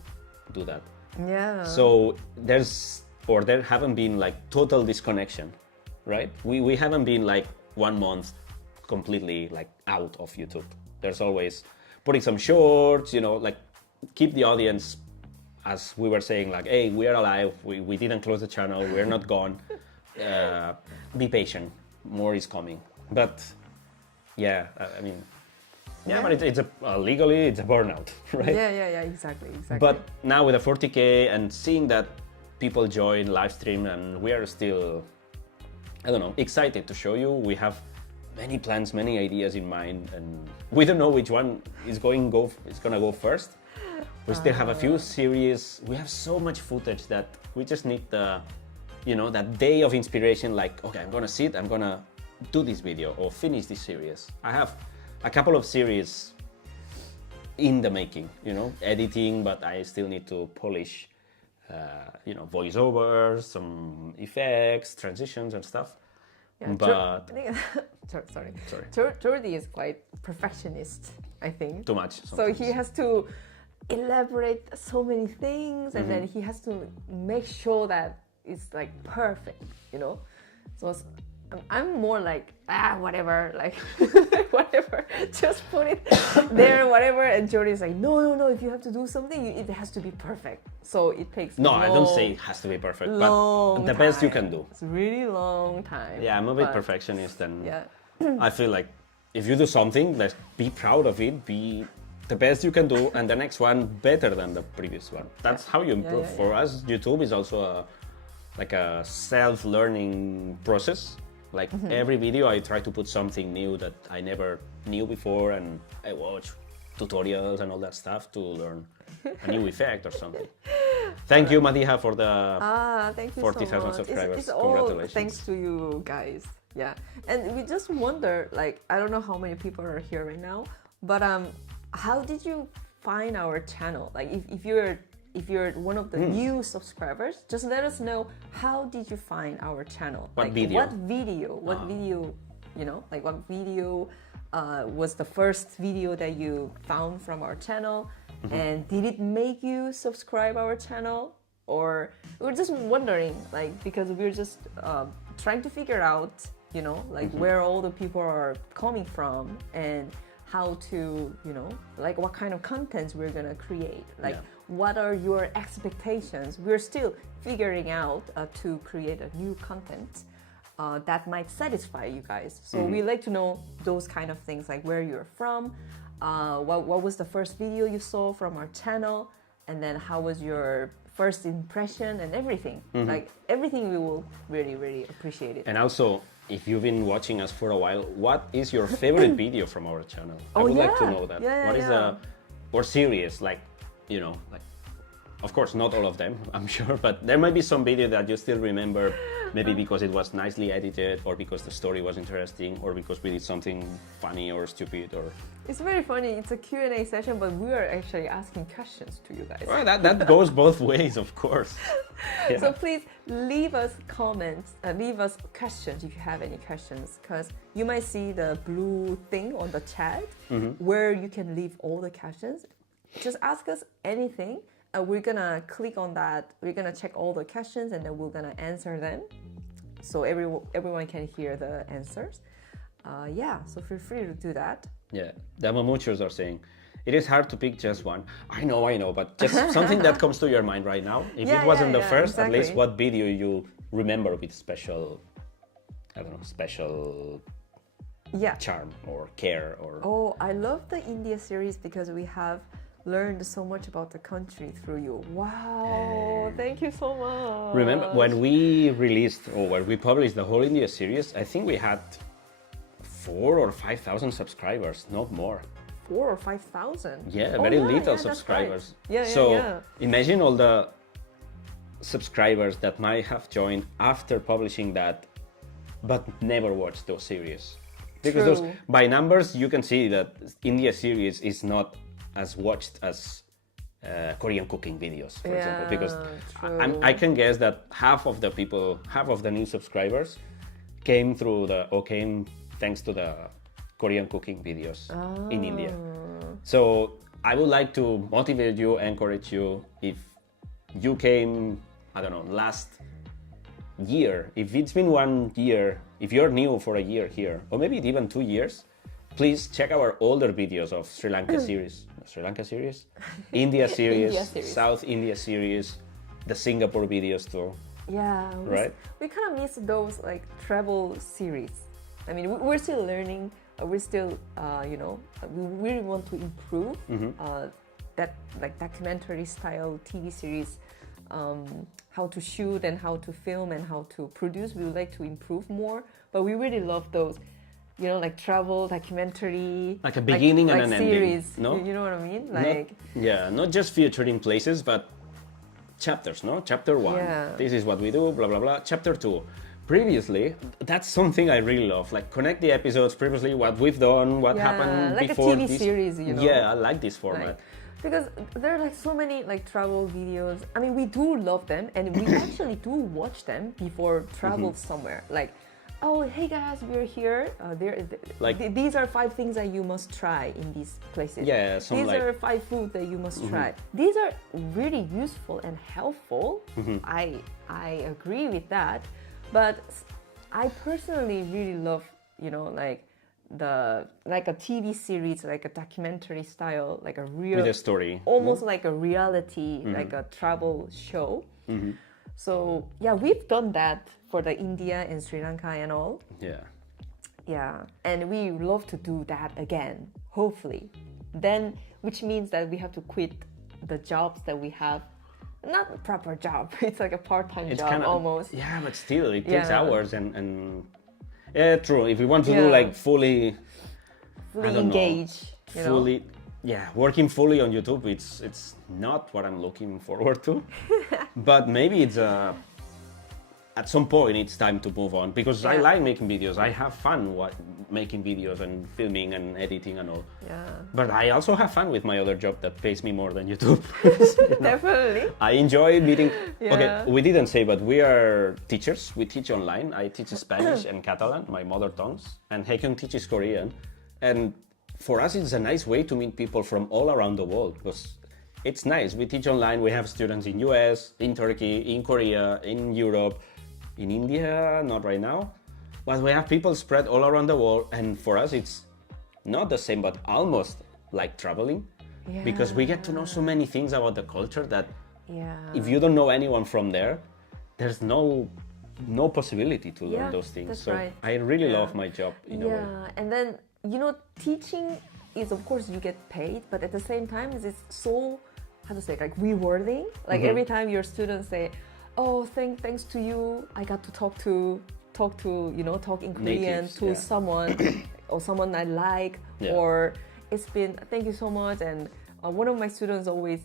do that. Yeah. So there haven't been like total disconnection, right? We haven't been like 1 month completely like out of YouTube. There's always putting some shorts, like keep the audience, as we were saying, like, hey, we are alive. We didn't close the channel. We're not gone. Be patient. More is coming. But yeah, I mean, yeah, but it's legally it's a burnout, right? Yeah, exactly. But now with the 40K and seeing that people join live stream, and we are still, I don't know, excited to show you. We have many plans, many ideas in mind, and we don't know which one is gonna go first. We still have a few series. We have so much footage that we just need that day of inspiration. Like, okay, I'm gonna do this video or finish this series. I have a couple of series in the making, editing, but I still need to polish, voiceovers, some effects, transitions and stuff. Yeah, But sorry. sorry, Jordi is quite perfectionist, I think. too much. So sometimes. he has to elaborate so many things, and then he has to make sure that it's like perfect, So I'm more like whatever, like whatever, just put it there, whatever. And Jordi is like, no. If you have to do something, it has to be perfect. So it takes No, I don't say it has to be perfect, but the best you can do. It's a really long time. Yeah, I'm a bit but- perfectionist, and Yeah. I feel like if you do something, let's be proud of it. Be the best you can do, and the next one better than the previous one. That's how you improve. yeah. For us, YouTube is also a self-learning process. Like every video, I try to put something new that I never knew before, and I watch tutorials and all that stuff to learn a new effect or something. Thank you, 𝗲𝗲𝗄𝗧, for the Thank you 40,000 so much. subscribers. It's all Congratulations. thanks to you guys. Yeah, and we just wonder, like, I don't know how many people are here right now, but how did you find our channel? Like, if you're one of the new subscribers, just let us know, how did you find our channel? What like, video? What video, like what video was the first video that you found from our channel? And did it make you subscribe our channel? Or we're just wondering, like, because we're just trying to figure out, like where all the people are coming from, and how to, like what kind of contents we're gonna create. Like, what are your expectations? We're still figuring out to create a new content that might satisfy you guys. So we like to know those kind of things, like where you're from, what was the first video you saw from our channel, and then how was your first impression and everything. Like everything, we will really, really appreciate it. And also, if you've been watching us for a while, what is your favorite video from our channel? I would like to know that. What is or series, like, you know, like, of course, not all of them, I'm sure, but there might be some video that you still remember, maybe because it was nicely edited, or because the story was interesting, or because we did something funny or stupid, or... It's very funny. It's a Q&A session, but we are actually asking questions to you guys. Well, that goes both ways, of course. Yeah. So please leave us comments, leave us questions if you have any questions, because you might see the blue thing on the chat where you can leave all the questions. Just ask us anything. We're gonna click on that. We're gonna check all the questions and then we're gonna answer them, so everyone can hear the answers. Yeah, so feel free to do that. Yeah, the 𝗲𝗍𝗂𝗧 are saying, it is hard to pick just one. I know, but just something that comes to your mind right now. If it wasn't the first, exactly. At least what video you remember with special, I don't know, special charm or care or... Oh, I love the India series because we have learned so much about the country through you. Wow, thank you so much. Remember when we released, or when we published the whole India series, I think we had 4,000 or 5,000 subscribers, not more. 4,000 or 5,000? Yeah, very little subscribers. Right. So imagine all the subscribers that might have joined after publishing that, but never watched those series. Because those, by numbers, you can see that India series is not as watched as Korean cooking videos, for example. Because I can guess that half of the new subscribers came thanks to the Korean cooking videos in India. So I would like to motivate you, encourage you, if you came, I don't know, last year, if it's been 1 year, if you're new for a year here, or maybe even 2 years, please check our older videos of Sri Lanka series, India series, South India series, the Singapore videos too. Yeah, right? We kind of miss those like travel series. I mean, we're still learning. We're still, you know, we really want to improve that like documentary style TV series, how to shoot and how to film and how to produce. We would like to improve more, but we really love those, you know, like travel documentary, like a beginning and an series. ending. No, you know what I mean? Like not just featuring places, but chapters. No, chapter 1. This is what we do. Blah blah blah. Chapter 2. Previously, that's something I really love. Like connect the episodes previously, what we've done, what happened like before. Like a TV series, you know. Yeah, I like this format. Like, because there are like so many like travel videos. I mean, we do love them, and we actually do watch them before travel somewhere. Like, oh, hey guys, we're here. These are 5 things that you must try in these places. Yeah, these are 5 foods that you must try. These are really useful and helpful. I agree with that. But I personally really love, you know, like a TV series, like a documentary style, like a real with a story, almost like a reality, like a travel show. So yeah, we've done that for the India and Sri Lanka and all. Yeah, and we love to do that again, hopefully. Then, which means that we have to quit the jobs that we have. Not a proper job. It's like a part-time job almost. Yeah, but still, it takes hours and yeah, true. If we want to do like fully engage, working fully on YouTube, it's not what I'm looking forward to. But maybe it's at some point it's time to move on, because I like making videos. I have fun making videos and filming and editing and all. But I also have fun with my other job that pays me more than YouTube. You know? Definitely. I enjoy meeting. Okay, we didn't say, but we are teachers. We teach online. I teach Spanish and Catalan, my mother tongues, and Haekyung teaches Korean. And for us, it's a nice way to meet people from all around the world, because it's nice. We teach online. We have students in US, in Turkey, in Korea, in Europe, in India, not right now. But we have people spread all around the world, and for us it's not the same, but almost like traveling, because we get to know so many things about the culture that if you don't know anyone from there, there's no possibility to learn those things. So I really love my job in a way. And then, you know, teaching is, of course, you get paid, but at the same time, it's so, how to say, like rewarding. Like every time your students say, oh, thanks to you, I got to talk to talk to, talk in Korean Natives, to someone or someone I like, or it's been, thank you so much. And one of my students always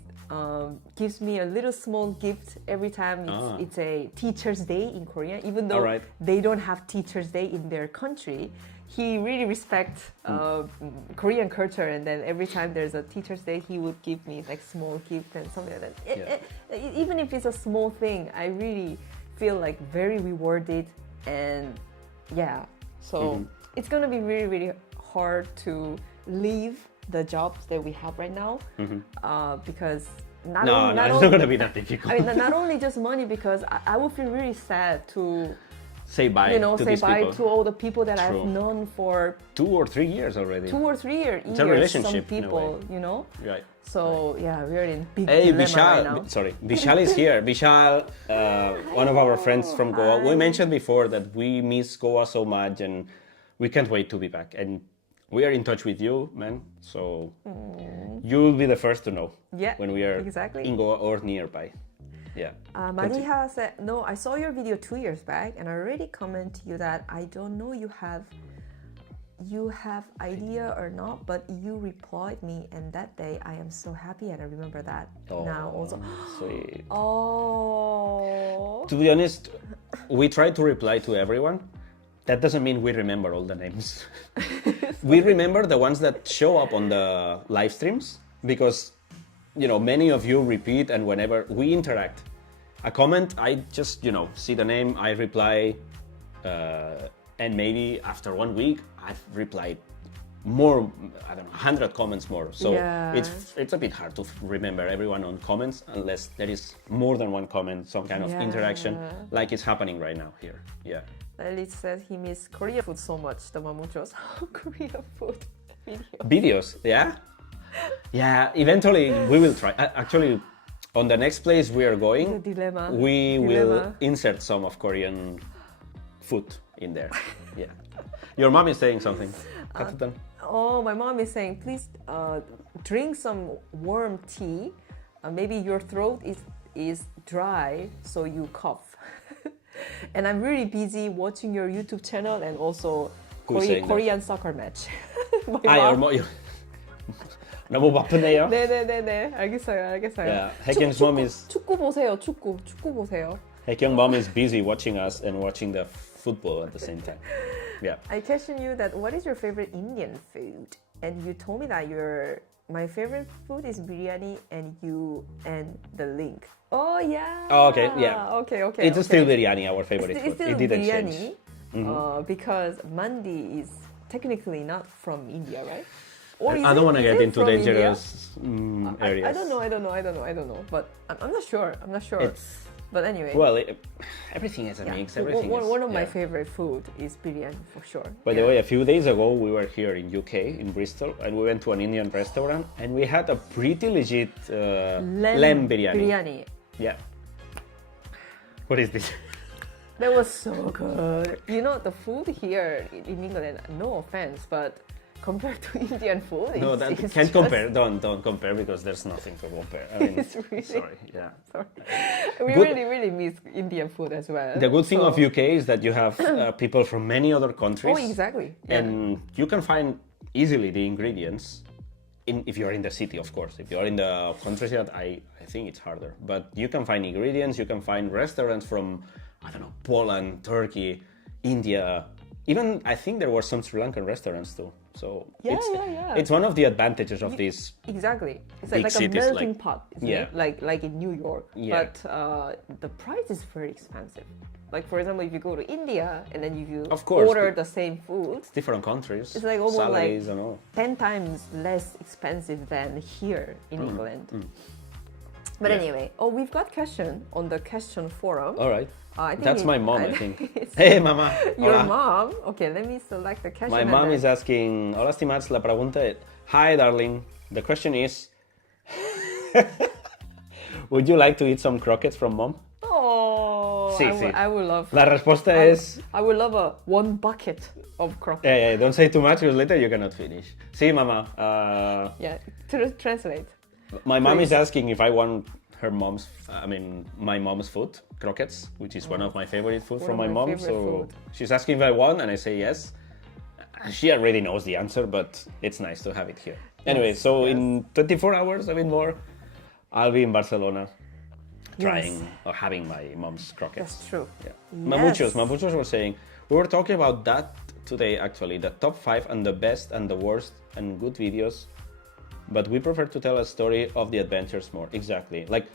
gives me a little small gift every time it's a Teacher's Day in Korea, even though they don't have Teacher's Day in their country. He really respects Korean culture, and then every time there's a Teacher's Day, he would give me like small gift and something like that. Even if it's a small thing, I really feel like very rewarded, and so it's gonna be really, really hard to leave the jobs that we have right now because it's not gonna be that difficult. I mean, not only just money, because I would feel really sad to say bye to all the people that I've known for 2 or 3 years already. 2 or 3 years. It's a relationship, some people, Right. So we're in big dilemma right now. 𝗍𝗁 is here. 𝗍𝗁, one of our friends from Goa. We mentioned before that we miss Goa so much, and we can't wait to be back. And we are in touch with you, man. So you'll be the first to know when we are in Goa or nearby. Yeah. Mariha said, no, I saw your video 2 years back, and I already commented to you that I don't know you have idea or not, but you replied me, and that day I am so happy, and I remember that now also. Sweet. Oh. To be honest, we try to reply to everyone. That doesn't mean we remember all the names. We remember the ones that show up on the live streams, because many of you repeat, and whenever we interact, a comment, I just see the name, I reply, and maybe after 1 week I've replied more, 100 comments more. So it's a bit hard to remember everyone on comments unless there is more than one comment, some kind of interaction, like it's happening right now here. Yeah. Ellie said he missed Korean food so much, the 𝗏𝗍𝗧. Korean food videos. Yeah, eventually we will try. Actually, on the next place we are going, we will insert some of Korean food in there. Yeah. Your mom is saying something. My mom is saying, please drink some warm tea. Maybe your throat is dry, so you cough. And I'm really busy watching your YouTube channel and also Korean soccer match. 너무 바쁘네요. 네네네네. 알겠어요. Yeah, 혜경's mom is. 축구 보세요. 축구 보세요. 혜경 mom is busy watching us and watching the football at the same time. Yeah. I questioned you that what is your favorite Indian food, and you told me that my favorite food is biryani, and the link. Oh yeah. Oh, okay. Yeah. Okay. It's still biryani, our favorite food. It's still it didn't biryani, change. Because mandi is technically not from India, right? Or I don't want to get into dangerous areas. I don't know. But I'm not sure. But anyway. Well, everything is a mix. One of my favorite food is biryani for sure. By the way, a few days ago we were here in UK, in Bristol, and we went to an Indian restaurant, and we had a pretty legit lamb biryani. Yeah. What is this? That was so good. The food here in England, no offense, but compared to Indian food, can't compare. Don't compare, because there's nothing to compare. I mean, it's really, sorry. We really miss Indian food as well. The good thing of UK is that you have people from many other countries. Oh, exactly. And you can find easily the ingredients if you're in the city, of course. If you're in the countryside, I think it's harder. But you can find ingredients. You can find restaurants from Poland, Turkey, India. Even I think there were some Sri Lankan restaurants too. So it's one of the advantages of these. Exactly. It's like a melting pot, yeah. like in New York. Yeah. But the price is very expensive. Like, for example, if you go to India and then you course, order the same food, it's different countries. It's like almost salaries like and all. 10 times less expensive than here in England. But anyway, we've got question on the question forum. All right. I think that's my mom, I think. Hey, mama. Your Hola. mom? Okay, let me select the question. My mom is asking, hola, estimados, la pregunta es, hi, darling. The question is, would you like to eat some croquettes from mom? Oh, sí. I would love. La respuesta es... I would love one bucket of croquettes. Yeah, don't say too much, because later you cannot finish. Sí, mama. Translate. My mom is asking if I want her mom's, my mom's food, croquettes, which is one of my favorite food from my mom. So food. she's asking if I want, and I say yes. She already knows the answer, but it's nice to have it here. Anyway, so in 24 hours, a bit more, I'll be in Barcelona trying or having my mom's croquettes. That's true. Yeah. Yes. Mamuchos was saying, we were talking about that today actually, the top 5 and the best and the worst and good videos, but we prefer to tell a story of the adventures more. Exactly. Like,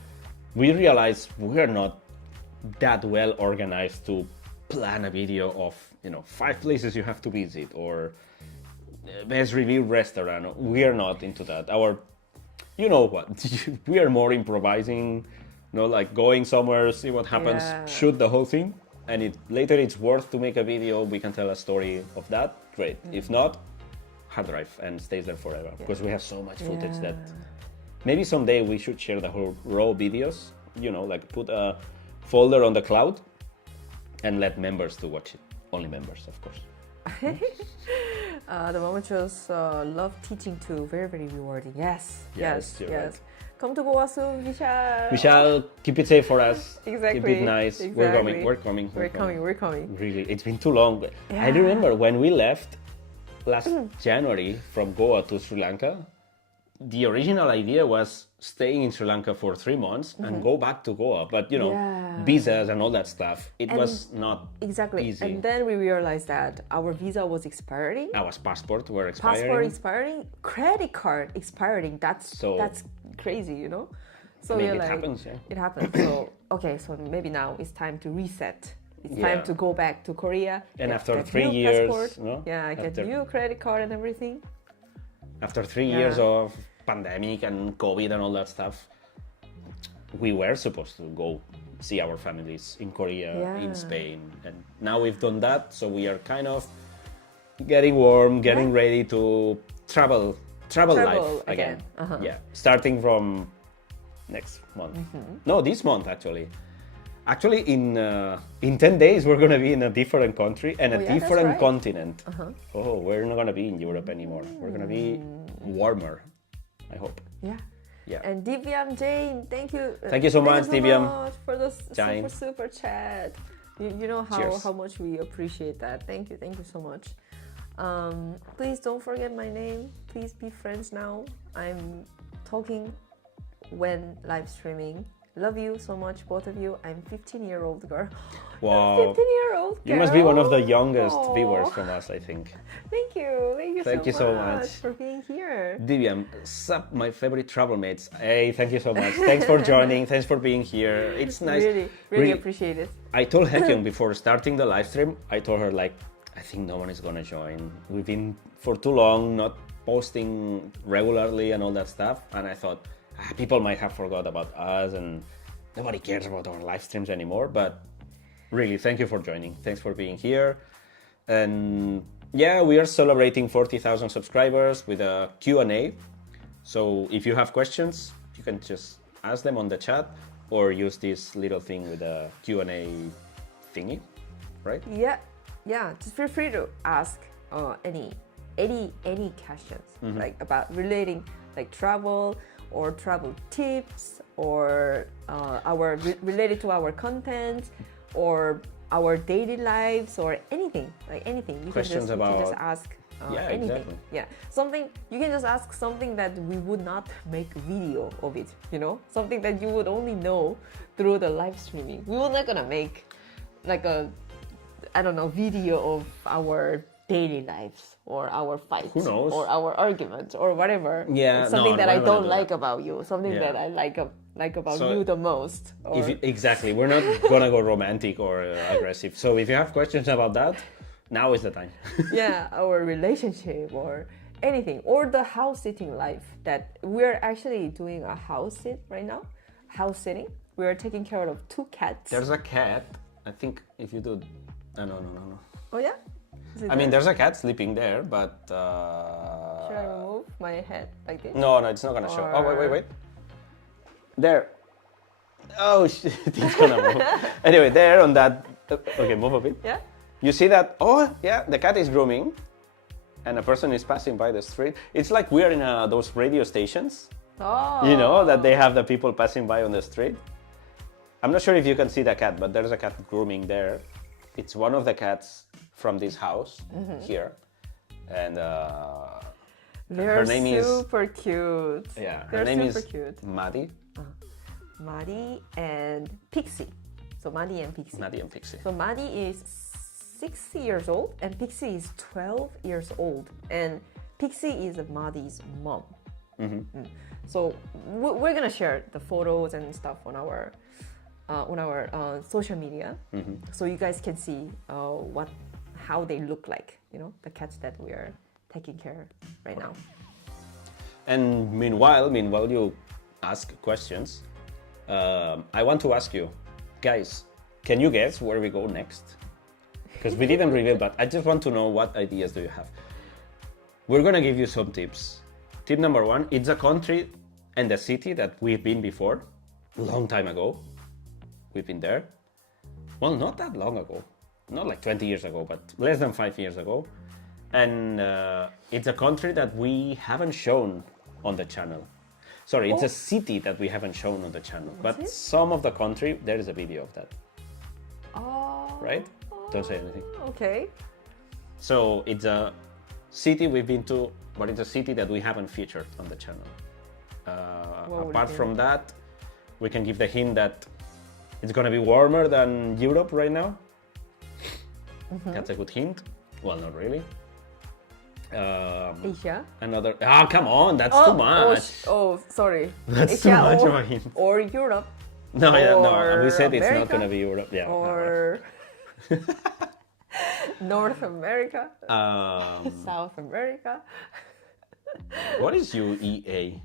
we realize we're not that well organized to plan a video of, 5 places you have to visit or best reviewed restaurant. We are not into that. You know what, we are more improvising, like going somewhere, see what happens, shoot the whole thing, and later it's worth to make a video, we can tell a story of that, great. If not, hard drive and stays there forever, because we have so much footage that maybe someday we should share the whole raw videos, like put a folder on the cloud and let members to watch it. Only members, of course. The Mamuchos love teaching too. Very, very rewarding. Yes. Right. Come to 𝗲𝗂𝗧𝗣𝗍𝗂. Vishal, keep it safe for us. Exactly. Keep it nice. Exactly. We're coming. We're coming. Really, it's been too long. I remember when we left last January from Goa to Sri Lanka, the original idea was staying in Sri Lanka for 3 months and go back to Goa. But, visas and all that stuff, it was not easy. And then we realized that our visa was expiring. Our passport were expiring. Credit card expiring. That's crazy, So it happens, It happens. So, okay, so maybe now it's time to reset. It's time to go back to Korea. And after 3 years, get new credit card and everything. After 3 years of pandemic and COVID and all that stuff, we were supposed to go see our families in Korea, in Spain, and now we've done that, so we are kind of getting warm, getting ready to travel life again. Starting from next month. No, this month actually. Actually, in 10 days, we're going to be in a different country and a different continent. Oh, we're not going to be in Europe anymore. We're going to be warmer, I hope. Yeah. And 𝗲𝘅𝗻 Jane, thank you. Thank you so much, 𝗲𝘅𝗻, for the Jane. super chat. You know how much we appreciate that. Thank you so much. Please don't forget my name. Please be friends now. I'm talking when live streaming. Love you so much, both of you. I'm 15-year-old girl. Wow. 15-year-old girl. You must be one of the youngest viewers from us, I think. Thank you. Thank you so much for being here. 𝗲𝘅𝗻, sup, my favorite Travelmates. Hey, thank you so much. Thanks for joining. Thanks for being here. It's nice. Really appreciate it. I told Haekyung before starting the live stream, I told her, I think no one is going to join. We've been for too long not posting regularly and all that stuff. And I thought, people might have forgot about us and nobody cares about our live streams anymore, but really, thank you for joining. Thanks for being here. And we are celebrating 40,000 subscribers with a Q&A. So if you have questions, you can just ask them on the chat or use this little thing with a Q&A thingy, right? Yeah. Just feel free to ask any questions, about relating travel, or travel tips, or related to our content, or our daily lives, or anything. You Questions can just ask anything. Exactly. Something you can just ask something that we would not make video of it. Something that you would only know through the live streaming. We were not gonna make video of our daily lives or our fights. Who knows? Or our arguments or whatever. Something that I don't like about you. Something that I like about you the most. Exactly. We're not gonna go romantic or aggressive. So if you have questions about that, now is the time. Our relationship or anything, or the house sitting life that we're actually doing a house sit right now. House sitting. We are taking care of 2 cats. There's a cat. I think if you do, no. Oh yeah. There's a cat sleeping there, but... Should I remove my head like this? No, it's not gonna show. Oh, wait. There. Oh, shit, it's gonna move. Anyway, there on that... Okay, move a bit. Yeah? You see that? Oh, yeah, the cat is grooming, and a person is passing by the street. It's like we're in those radio stations Oh. You know, that they have the people passing by on the street. I'm not sure if you can see the cat, but there's a cat grooming there. It's one of the cats from this house here. And They're her name is... super cute. Yeah, They're her name super is cute. 𝗲𝗲. 𝗲𝗲 and 𝗲𝘁𝗍𝗲. So 𝗲𝗲 and 𝗲𝘁𝗍𝗲. 𝗲𝗲 and 𝗲𝘁𝗍𝗲. So 𝗲𝗲 is 6 years old and 𝗲𝘁𝗍𝗲 is 12 years old. And 𝗲𝘁𝗍𝗲 is 𝗲𝗲's mom. So we're gonna share the photos and stuff on our social media, so you guys can see how they look like. You know, the cats that we are taking care of right now. And meanwhile you ask questions, I want to ask you, guys, can you guess where we go next? Because we didn't reveal, but I just want to know what ideas do you have. We're gonna give you some tips. Tip number 1, it's a country and a city that we've been before, long time ago. We've been there. Well, not that long ago. Not like 20 years ago, but less than 5 years ago. And it's a country that we haven't shown on the channel. Sorry, it's a city that we haven't shown on the channel. But some of the country, there is a video of that. Oh. Right? Don't say anything. Okay. So it's a city we've been to, but it's a city that we haven't featured on the channel. Apart from that, we can give the hint that it's gonna be warmer than Europe right now. That's a good hint. Well, not really. Asia. Another. Ah, come on, that's too much. Sorry. That's Asia too much of a hint. Or Europe. No, no. We said it's America, not gonna be Europe. Yeah. Or North America. South America. What is UEA?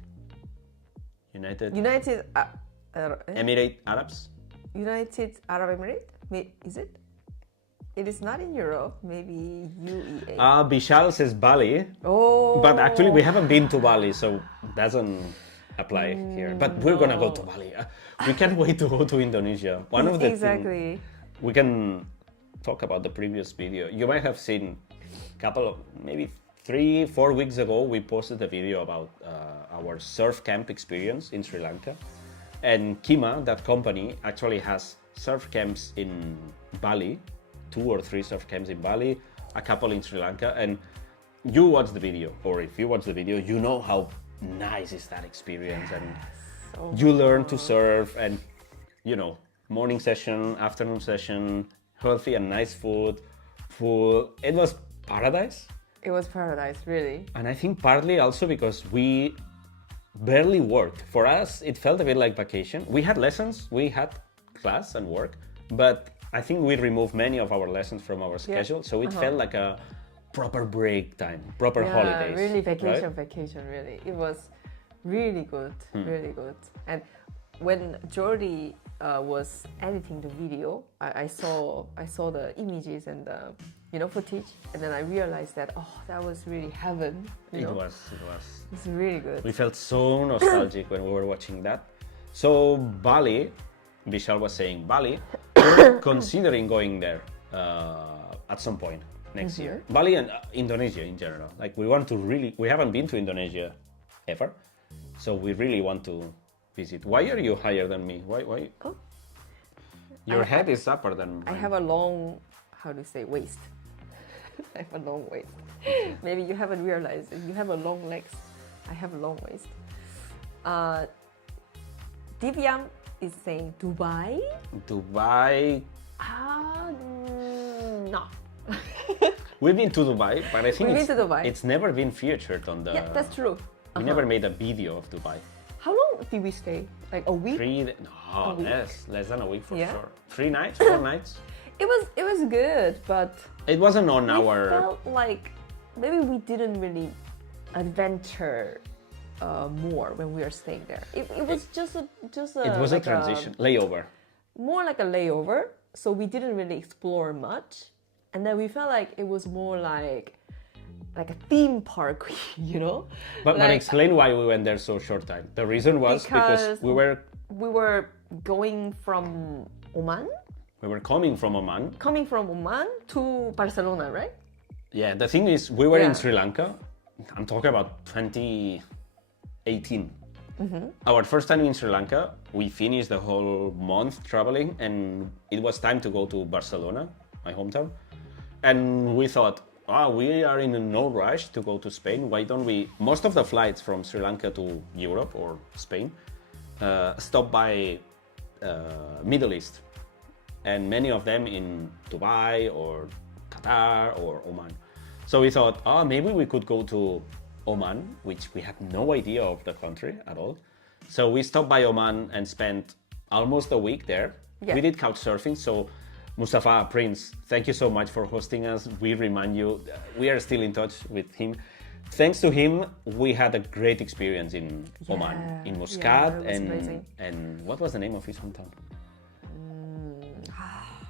United Emirate Arabs? United Arab Emirates? Is it? It is not in Europe. Maybe UEA. 𝗲𝘁𝗍𝗲𝗏 says Bali. Oh. But actually, we haven't been to Bali, so doesn't apply here. But we're gonna go to Bali. We can't wait to go to Indonesia. One of the exactly. We can talk about the previous video. You might have seen a couple of maybe 3-4 weeks ago. We posted a video about our surf camp experience in Sri Lanka, and 𝗲𝗏, that company, actually has surf camps in Bali. 2 or 3 surf camps in Bali, a couple in Sri Lanka, and you watch the video, or if you watch the video, you know how nice is that experience, and you learn to surf, and you know, morning session, afternoon session, healthy and nice food. It was paradise. It was paradise, really. And I think partly also because we barely worked. For us, it felt a bit like vacation. We had lessons, we had class and work, but I think we removed many of our lessons from our schedule, so it felt like a proper break time, proper holidays. Really vacation, right? vacation, really. It was really good, really good. And when Jordi was editing the video, I saw the images and the footage, and then I realized that that was really heaven. It was. It's really good. We felt so nostalgic when we were watching that. So Bali, Vishal was saying Bali, we're considering going there at some point next year. Bali and Indonesia in general. Like we haven't been to Indonesia ever, so we really want to visit. Why are you higher than me? Why? Oh. Your head is upper than mine. I have a long, waist. I have a long waist. Maybe you haven't realized. You have a long legs. I have a long waist. Divyam is saying Dubai. Dubai. No. We've been to Dubai, but I think it's never been featured on the... Yeah, that's true. We never made a video of Dubai. How long did we stay? Like a week? Less than a week for sure. 3 nights, 4 nights. It was good, but it wasn't on our... It felt like maybe we didn't really adventure more when we were staying there. It was just a it was like a transition, layover. More like a layover, so we didn't really explore much. And then we felt like it was more like a theme park, But explain why we went there so short time. The reason was because we were going from Oman. We were coming from Oman. Coming from Oman to Barcelona, right? Yeah, the thing is, we were in Sri Lanka. I'm talking about 2018. Our first time in Sri Lanka, we finished the whole month traveling, and it was time to go to Barcelona, my hometown. And we thought, we are in no rush to go to Spain. Why don't we? Most of the flights from Sri Lanka to Europe or Spain stop by Middle East, and many of them in Dubai or Qatar or Oman. So we thought, maybe we could go to Oman, which we had no idea of the country at all. So we stopped by Oman and spent almost a week there. Yeah. We did couch surfing. So Mustafa, Prince, thank you so much for hosting us. We remind you, we are still in touch with him. Thanks to him, we had a great experience in Oman, in Muscat, and what was the name of his hometown?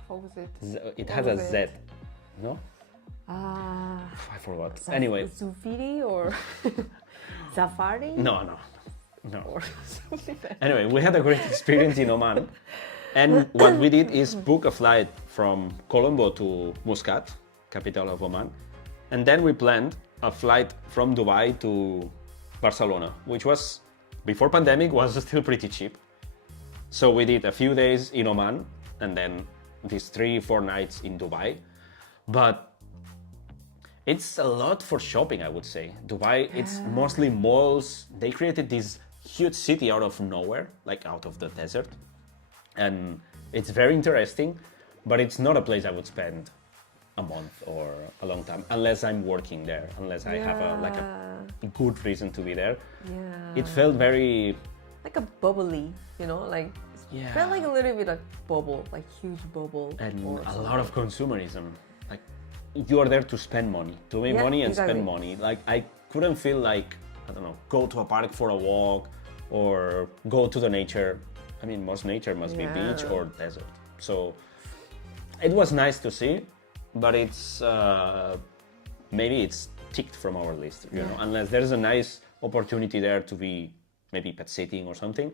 What was it? It has a Z, no? I forgot. Anyway. Zufiri or Zafari? No. Or something like that. Anyway, we had a great experience in Oman. And what we did is book a flight from Colombo to Muscat, capital of Oman. And then we planned a flight from Dubai to Barcelona, which was, before pandemic, was still pretty cheap. So we did a few days in Oman and then these 3-4 nights in Dubai. But it's a lot for shopping, I would say. Dubai, it's mostly malls. They created this huge city out of nowhere, like out of the desert. And it's very interesting, but it's not a place I would spend a month or a long time, unless I'm working there, unless I have a good reason to be there. It felt very... like a bubbly, like... felt like a little bit like bubble, like huge bubble. And a lot of consumerism. Like, you are there to spend money, to make money and spend money. Like, I couldn't feel like, I don't know, go to a park for a walk or go to the nature. I mean, most nature must be beach or desert. So it was nice to see, but it's maybe it's ticked from our list, you know, unless there's a nice opportunity there to be maybe pet sitting or something.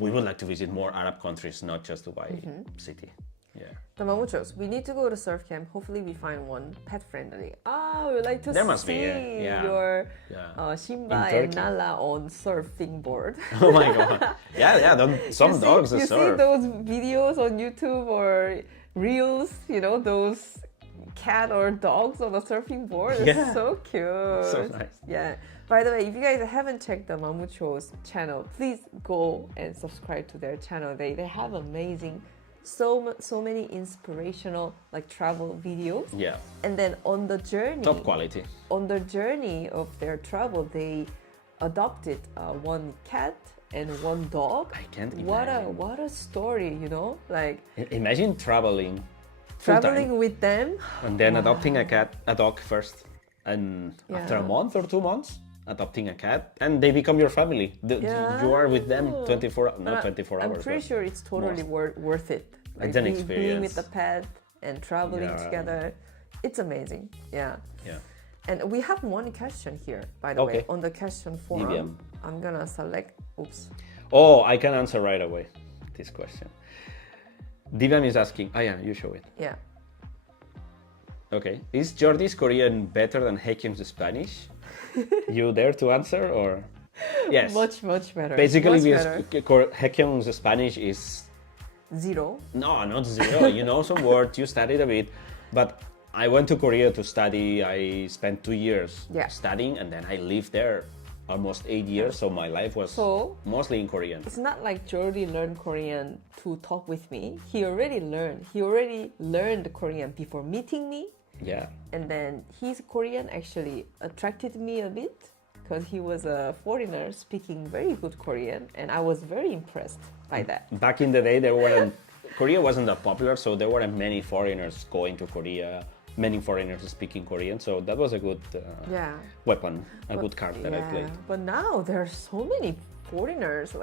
We would like to visit more Arab countries, not just Dubai city. Yeah. The Mamuchos, we need to go to surf camp. Hopefully we find one pet friendly. We would like to see your Shimba and Nala on surfing board. Oh my god. Some dogs you surf. See those videos on YouTube or reels, those cat or dogs on a surfing board? It's so cute. So nice. Yeah. By the way, if you guys haven't checked the Mamucho's channel, please go and subscribe to their channel. They have amazing, so many inspirational like travel videos. Yeah. And then on the journey, top quality. On the journey of their travel, they adopted one cat and one dog. I can't imagine. What a story, Like imagine traveling with them, and then adopting a dog first, and after a month or 2 months, adopting a cat, and they become your family. You are with them 24 hours. I'm pretty sure it's totally worth it. Like it's an experience. Being with the pet and traveling together, it's amazing. Yeah. And we have one question here, by the way, on the question forum. Divyam. I'm gonna select. Oh, I can answer right away this question. Divyam is asking. You show it. Yeah. Okay. Is Jordi's Korean better than Haekhyun's Spanish? You dare to answer or? Yes. Much better. Basically, Haekhyun's Spanish is 0. No, not 0. You know some words, you studied a bit, but I went to Korea to study. I spent 2 years studying, and then I lived there almost 8 years. So my life was mostly in Korean. It's not like Jordi learned Korean to talk with me. He already learned Korean before meeting me. Yeah. And then his Korean actually attracted me a bit because he was a foreigner speaking very good Korean, and I was very impressed by that. Back in the day, Korea wasn't that popular, so there weren't many foreigners going to Korea, many foreigners speaking Korean, so that was a good weapon, good card that I played. But now there are so many foreigners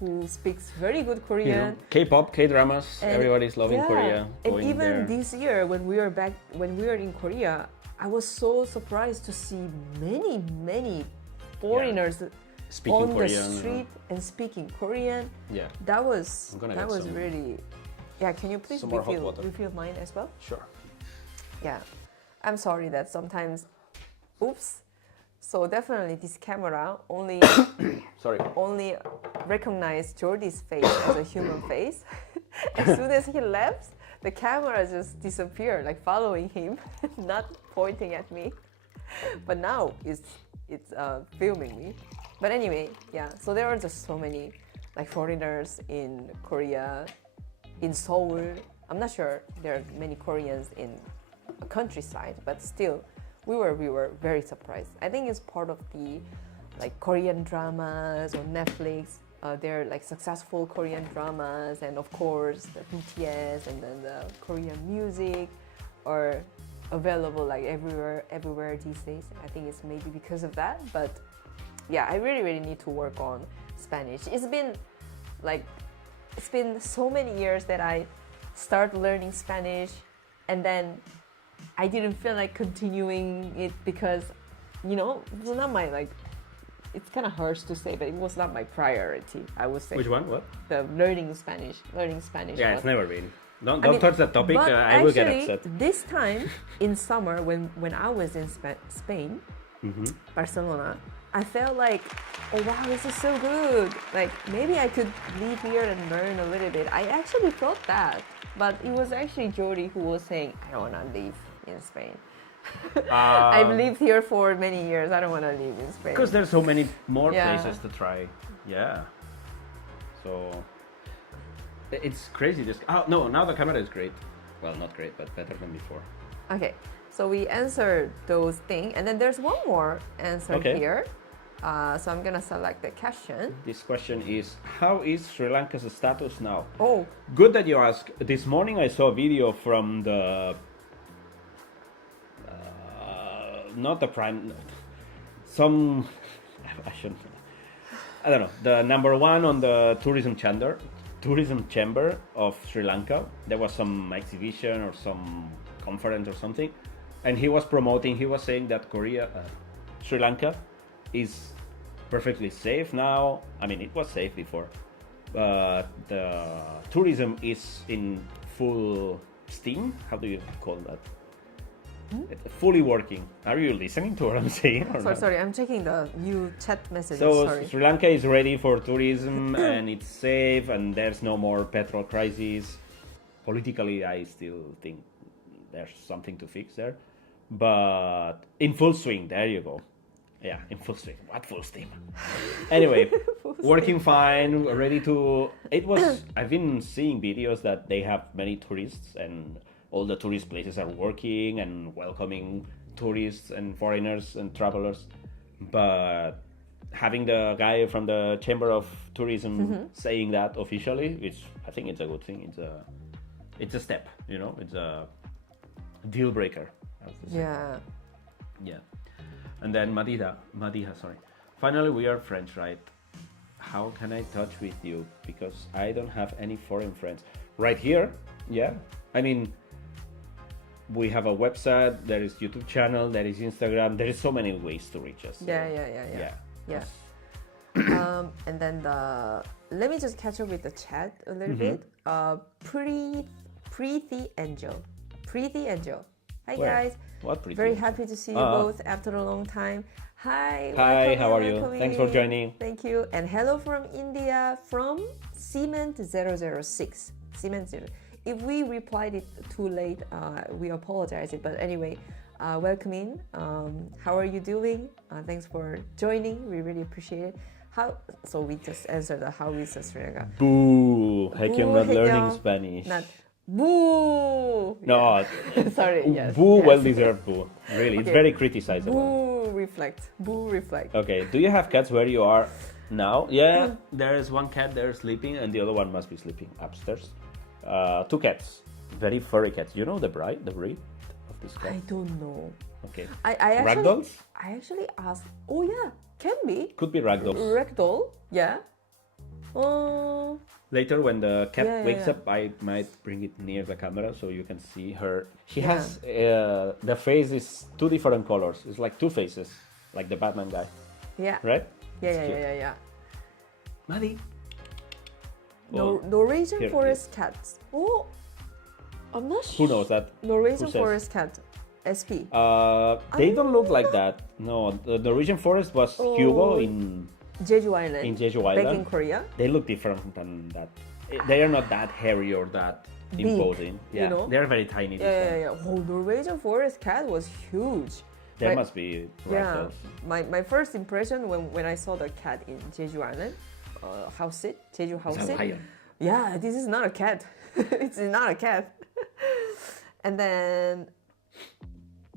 who speaks very good Korean. K-pop, K-dramas, everybody's loving Korea. And even this year when we were in Korea, I was so surprised to see many foreigners on the street and speaking Korean. Yeah. That was really. Yeah, can you please refill mine as well? Sure. Yeah. I'm sorry that sometimes So definitely this camera only Sorry. only recognized Jordi's face as a human face. As soon as he left, the camera just disappeared, like following him, not pointing at me. But now it's filming me. But anyway, yeah. So there are just so many like foreigners in Korea, in Seoul. I'm not sure there are many Koreans in a countryside, but still, we were very surprised. I think it's part of the like Korean dramas on Netflix. They're like successful Korean dramas, and of course the BTS and then the Korean music are available like everywhere these days. I think it's maybe because of that. But yeah, I really need to work on Spanish. It's been so many years that I start learning Spanish, and then I didn't feel like continuing it because, you know, it was not my like. It's kind of harsh to say, but it was not my priority, I would say. Which one? What? The learning Spanish. Yeah, it's never been. Don't touch that topic. I will get upset. This time in summer, when I was in Spain, Barcelona, I felt like, oh wow, this is so good. Like maybe I could live here and learn a little bit. I actually thought that, but it was actually Jordi who was saying, I don't want to live in Spain. I've lived here for many years. I don't want to live in Spain. Because there's so many more places to try. Yeah. So it's crazy. Oh no, now the camera is great. Well, not great, but better than before. Okay, so we answered those things, and then there's one more answer here. So I'm gonna select the question. This question is, how is Sri Lanka's status now? Oh, good that you ask. This morning I saw a video from the not the prime, some I don't know, the number one on the tourism chamber of Sri Lanka. There was some exhibition or some conference or something, and he was saying that Sri Lanka is perfectly safe now. I mean, it was safe before, but the tourism is in full steam. How do you call that? It's fully working. Are you listening to what I'm saying? Sorry, I'm checking the new chat messages. So sorry. Sri Lanka is ready for tourism and it's safe and there's no more petrol crisis. Politically, I still think there's something to fix there. But in full swing, there you go. Yeah, in full swing. What full steam? Anyway, working fine, ready to... I've been seeing videos that they have many tourists and all the tourist places are working and welcoming tourists and foreigners and travelers. But having the guy from the Chamber of Tourism saying that officially, I think it's a good thing. It's a step, you know, it's a deal breaker. Yeah. Yeah. And then Madiha, sorry. Finally, we are friends, right? How can I touch with you? Because I don't have any foreign friends. Right here, yeah. I mean, we have a website, there is YouTube channel, there is Instagram, there is so many ways to reach us. So, yeah. And then let me just catch up with the chat a little bit. Preeti Angel. Hi guys. What Preeti? Very happy to see you both after a long time. Hi, how are you? Thanks for joining. Thank you. And hello from India, from 𝗲𝘁𝗰𝗃𝗧. If we replied it too late, we apologize. But anyway, welcome in. How are you doing? Thanks for joining. We really appreciate it. So we just answered how is Sri Lanka? Boo! I cannot learning Spanish. Not boo! No. Sorry, yes. Boo, yes. well deserved boo. Really, it's very criticizable. Boo reflect. Okay, do you have cats where you are now? Yeah, there is one cat there sleeping and the other one must be sleeping upstairs. 2 cats, very furry cats. You know the breed of this cat? I don't know. Okay. I actually, ragdolls? I actually asked. Oh yeah, can be. Could be ragdolls. Ragdoll, yeah. Later, when the cat wakes up, I might bring it near the camera so you can see her. She has the face is 2 different colors. It's like 2 faces, like the Batman guy. Yeah. Right? Yeah. Maddie. Norwegian here, forest cats. Oh, I'm not sure. Who knows that? Norwegian forest cat. SP. They don't look like that. No, the Norwegian forest was Hugo in Jeju Island. in Jeju Island. Back in Korea. They look different than that. They are not that hairy or that Big, imposing. Yeah, you know? they're very tiny. Yeah. Oh, Norwegian forest cat was huge. There must be Yeah, rifles. my first impression when I saw the cat in Jeju Island, 𝗏𝗃, Jeju It's a 𝗏𝗃. lion. Yeah, this is not a cat. It's not a cat. And then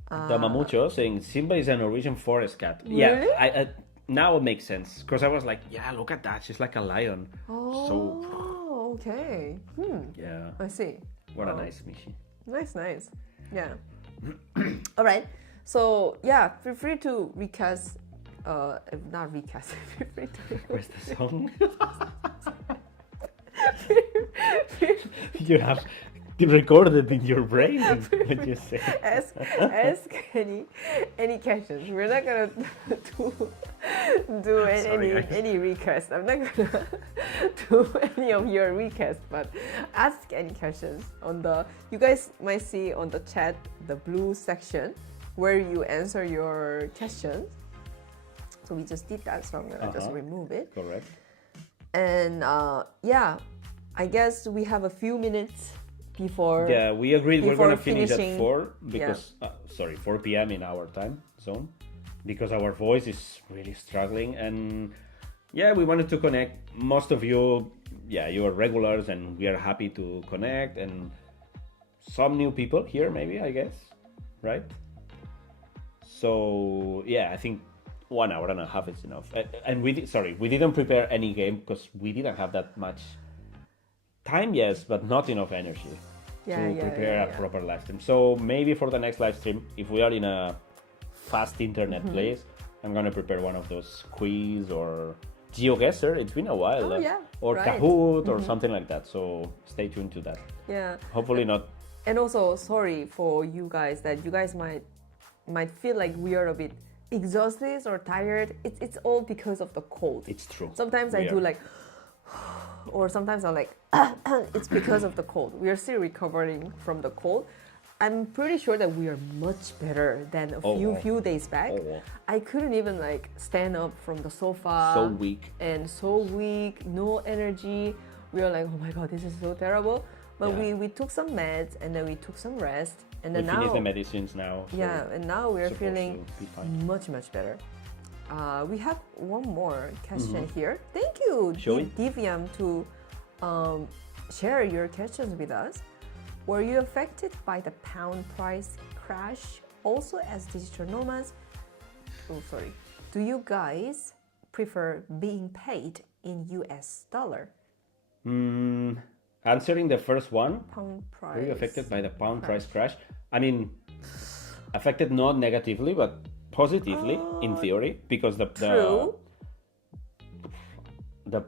The Mamucho saying Simba is a Norwegian forest cat. Really? Yeah, I now it makes sense because I was like, yeah, look at that, she's like a lion. oh, okay. Yeah, I see. what a nice Mishi. Nice. Yeah. All right. So yeah, feel free to recast. Not recast. Feel free to. Where's the song? You have recorded in your brain what you say. ask any questions. We're not gonna do any request. I'm not gonna do any of your requests, but ask any questions on the. You guys might see on the chat the blue section where you answer your questions. So we just did that, so I'm gonna just remove it. Correct. And yeah, I guess we have a few minutes before. Yeah, we agreed we're gonna finish at finishing- 4 because 4 p.m. in our time zone because our voice is really struggling, and yeah, we wanted to connect. Most of you, yeah, you are regulars, and we are happy to connect, and some new people here, maybe, I guess, right? So yeah, I think 1 hour and a half is enough. And we didn't prepare any game because we didn't have that much time, yes, but not enough energy to prepare a proper live stream. So maybe for the next live stream, if we are in a fast internet place, I'm gonna prepare one of those quiz or GeoGuessr. It's been a while. Or right. Kahoot or something like that. So stay tuned to that. Yeah. Hopefully not. And also, sorry for you guys that you guys might feel like we are a bit exhausted or tired. It's all because of the cold. It's true. Sometimes I do like, or sometimes I'm like, it's because of the cold. We are still recovering from the cold. I'm pretty sure that we are much better than a few days back. I couldn't even like stand up from the sofa. So weak. And so weak, no energy. We are like, oh my god, this is so terrible. But we took some meds and then we took some rest. And then we finished the medicines now. So yeah, and now we're feeling be fine. much better. We have one more question here. Thank you, Divyam, to share your questions with us. Were you affected by the pound price crash also as digital nomads? Oh, sorry. Do you guys prefer being paid in US dollar? Answering the first one, Pound price. were you affected by the pound price crash? I mean, affected not negatively, but positively in theory, because the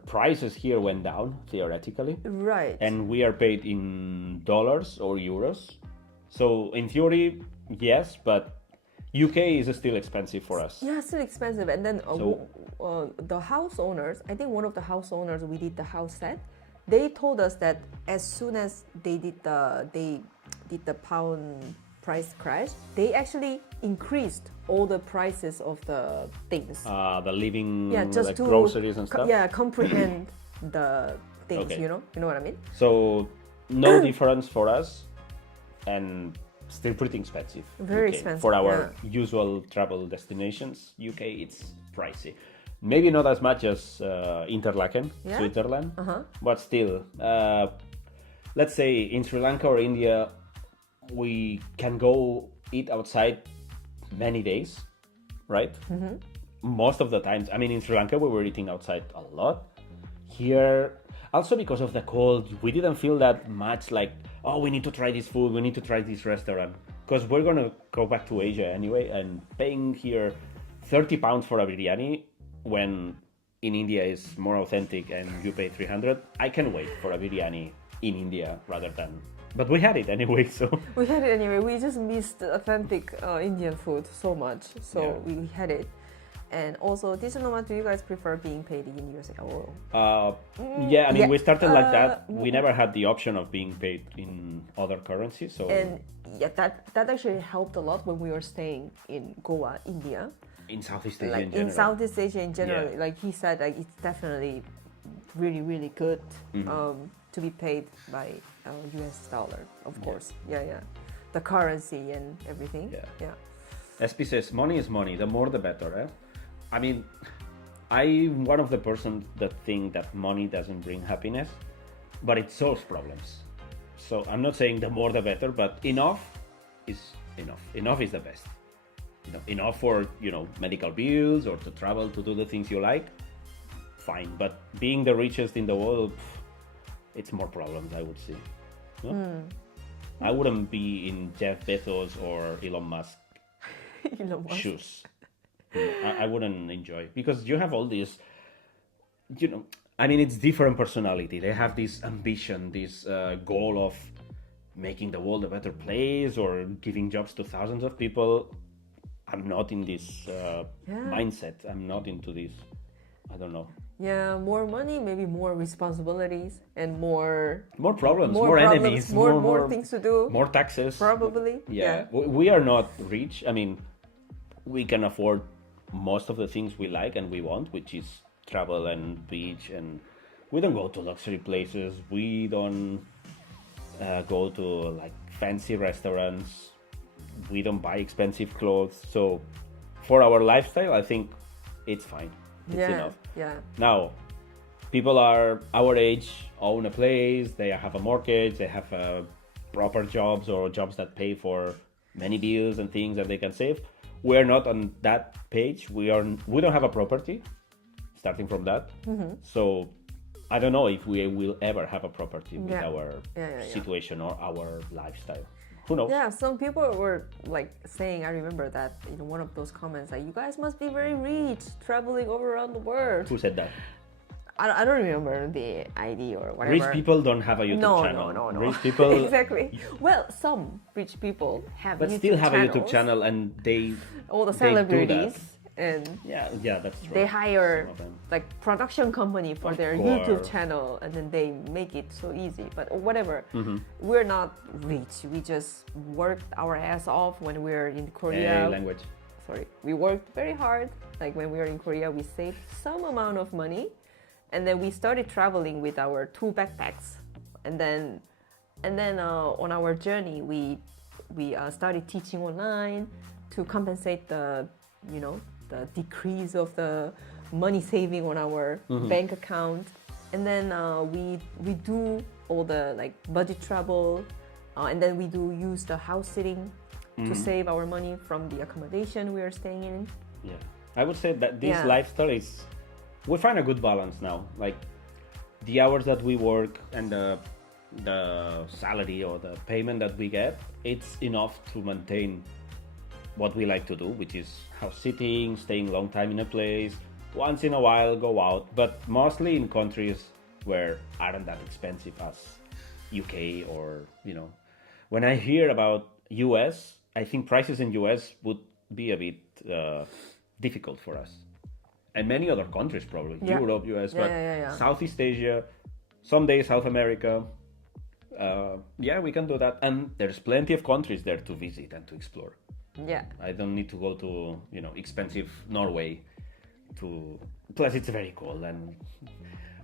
prices here went down theoretically. Right. And we are paid in dollars or euros. So in theory, yes, but UK is still expensive for us. Yeah, still expensive. And then the house owners, I think one of the house owners we did the house set, they told us that as soon as they did the pound price crash, they actually increased all the prices of the things. The living, just like to groceries and stuff. Comprehend the things. Okay. You know what I mean. So no difference for us, and still pretty expensive. Very UK. expensive For our usual travel destinations. UK, it's pricey. Maybe not as much as Interlaken, Switzerland, but still, let's say in Sri Lanka or India, we can go eat outside many days, right? Most of the times. I mean, in Sri Lanka, we were eating outside a lot. Here, also because of the cold, we didn't feel that much like, oh, we need to try this food, we need to try this restaurant. Because we're going to go back to Asia anyway, and paying here £30 for a biryani, when in India is more authentic and you pay 300, I can wait for a biryani in India rather than... But we had it anyway, so... We had it anyway. We just missed authentic Indian food so much. So we had it. And also, digital nomad, do you guys prefer being paid in USA or? Yeah, I mean, Yeah. we started like that. We never had the option of being paid in other currencies, so And yeah, that actually helped a lot when we were staying in Goa, India. in Southeast Asia Like in general. in Southeast Asia in general, Yeah. like he said, like it's definitely really, really good to be paid by US dollar, of course. Yeah. The currency and everything. Yeah. SP says, money is money, the more the better, eh? I mean, I'm one of the persons that think that money doesn't bring happiness, but it solves problems. So I'm not saying the more the better, but enough is enough. Enough is the best. Enough for, medical bills or to travel to do the things you like, fine. But being the richest in the world, it's more problems, I would say. No? I wouldn't be in Jeff Bezos or Elon Musk shoes. I wouldn't enjoy, because you have all this, I mean, it's different personality. They have this ambition, this goal of making the world a better place or giving jobs to thousands of people. I'm not in this mindset. I'm not into this. I don't know. Yeah, more money, maybe more responsibilities and more problems, more enemies, more things to do, more taxes. Probably. Yeah. We are not rich. I mean, we can afford most of the things we like and we want, which is travel and beach, and we don't go to luxury places. We don't go to like fancy restaurants. We don't buy expensive clothes. So for our lifestyle, I think it's fine. It's enough. Yeah. Now, people are our age, own a place, they have a mortgage, they have proper jobs or jobs that pay for many bills and things that they can save. We're not on that page. We don't have a property, starting from that. So I don't know if we will ever have a property with our situation or our lifestyle. Who knows? Yeah, some people were like saying, I remember that in one of those comments, like, you guys must be very rich, traveling all around the world. Who said that? I don't remember the ID or whatever. Rich people don't have a YouTube channel. No. Rich people exactly. Well, some rich people have but YouTube still have channels. a YouTube channel, and they all the they do celebrities that. and Yeah, that's true. they hire Some of them. like production company for Of their course. YouTube channel, and then they make it so easy. But whatever, we're not rich. We just worked our ass off when we were in Korea. language. Sorry, we worked very hard. Like when we were in Korea, we saved some amount of money, and then we started traveling with our 2 backpacks, and then on our journey, we started teaching online to compensate the decrease of the money saving on our bank account. And then we do all the like budget travel, and then we do use the house sitting to save our money from the accommodation we are staying in. Yeah, I would say that this lifestyle is, we find a good balance now. Like the hours that we work and the salary or the payment that we get, it's enough to maintain what we like to do, which is house sitting, staying long time in a place, once in a while go out, but mostly in countries where aren't that expensive as UK or, when I hear about US, I think prices in US would be a bit difficult for us. And many other countries probably, Europe, US, but Southeast Asia, someday South America, we can do that. And there's plenty of countries there to visit and to explore. Yeah. I don't need to go to, expensive Norway plus it's very cold, and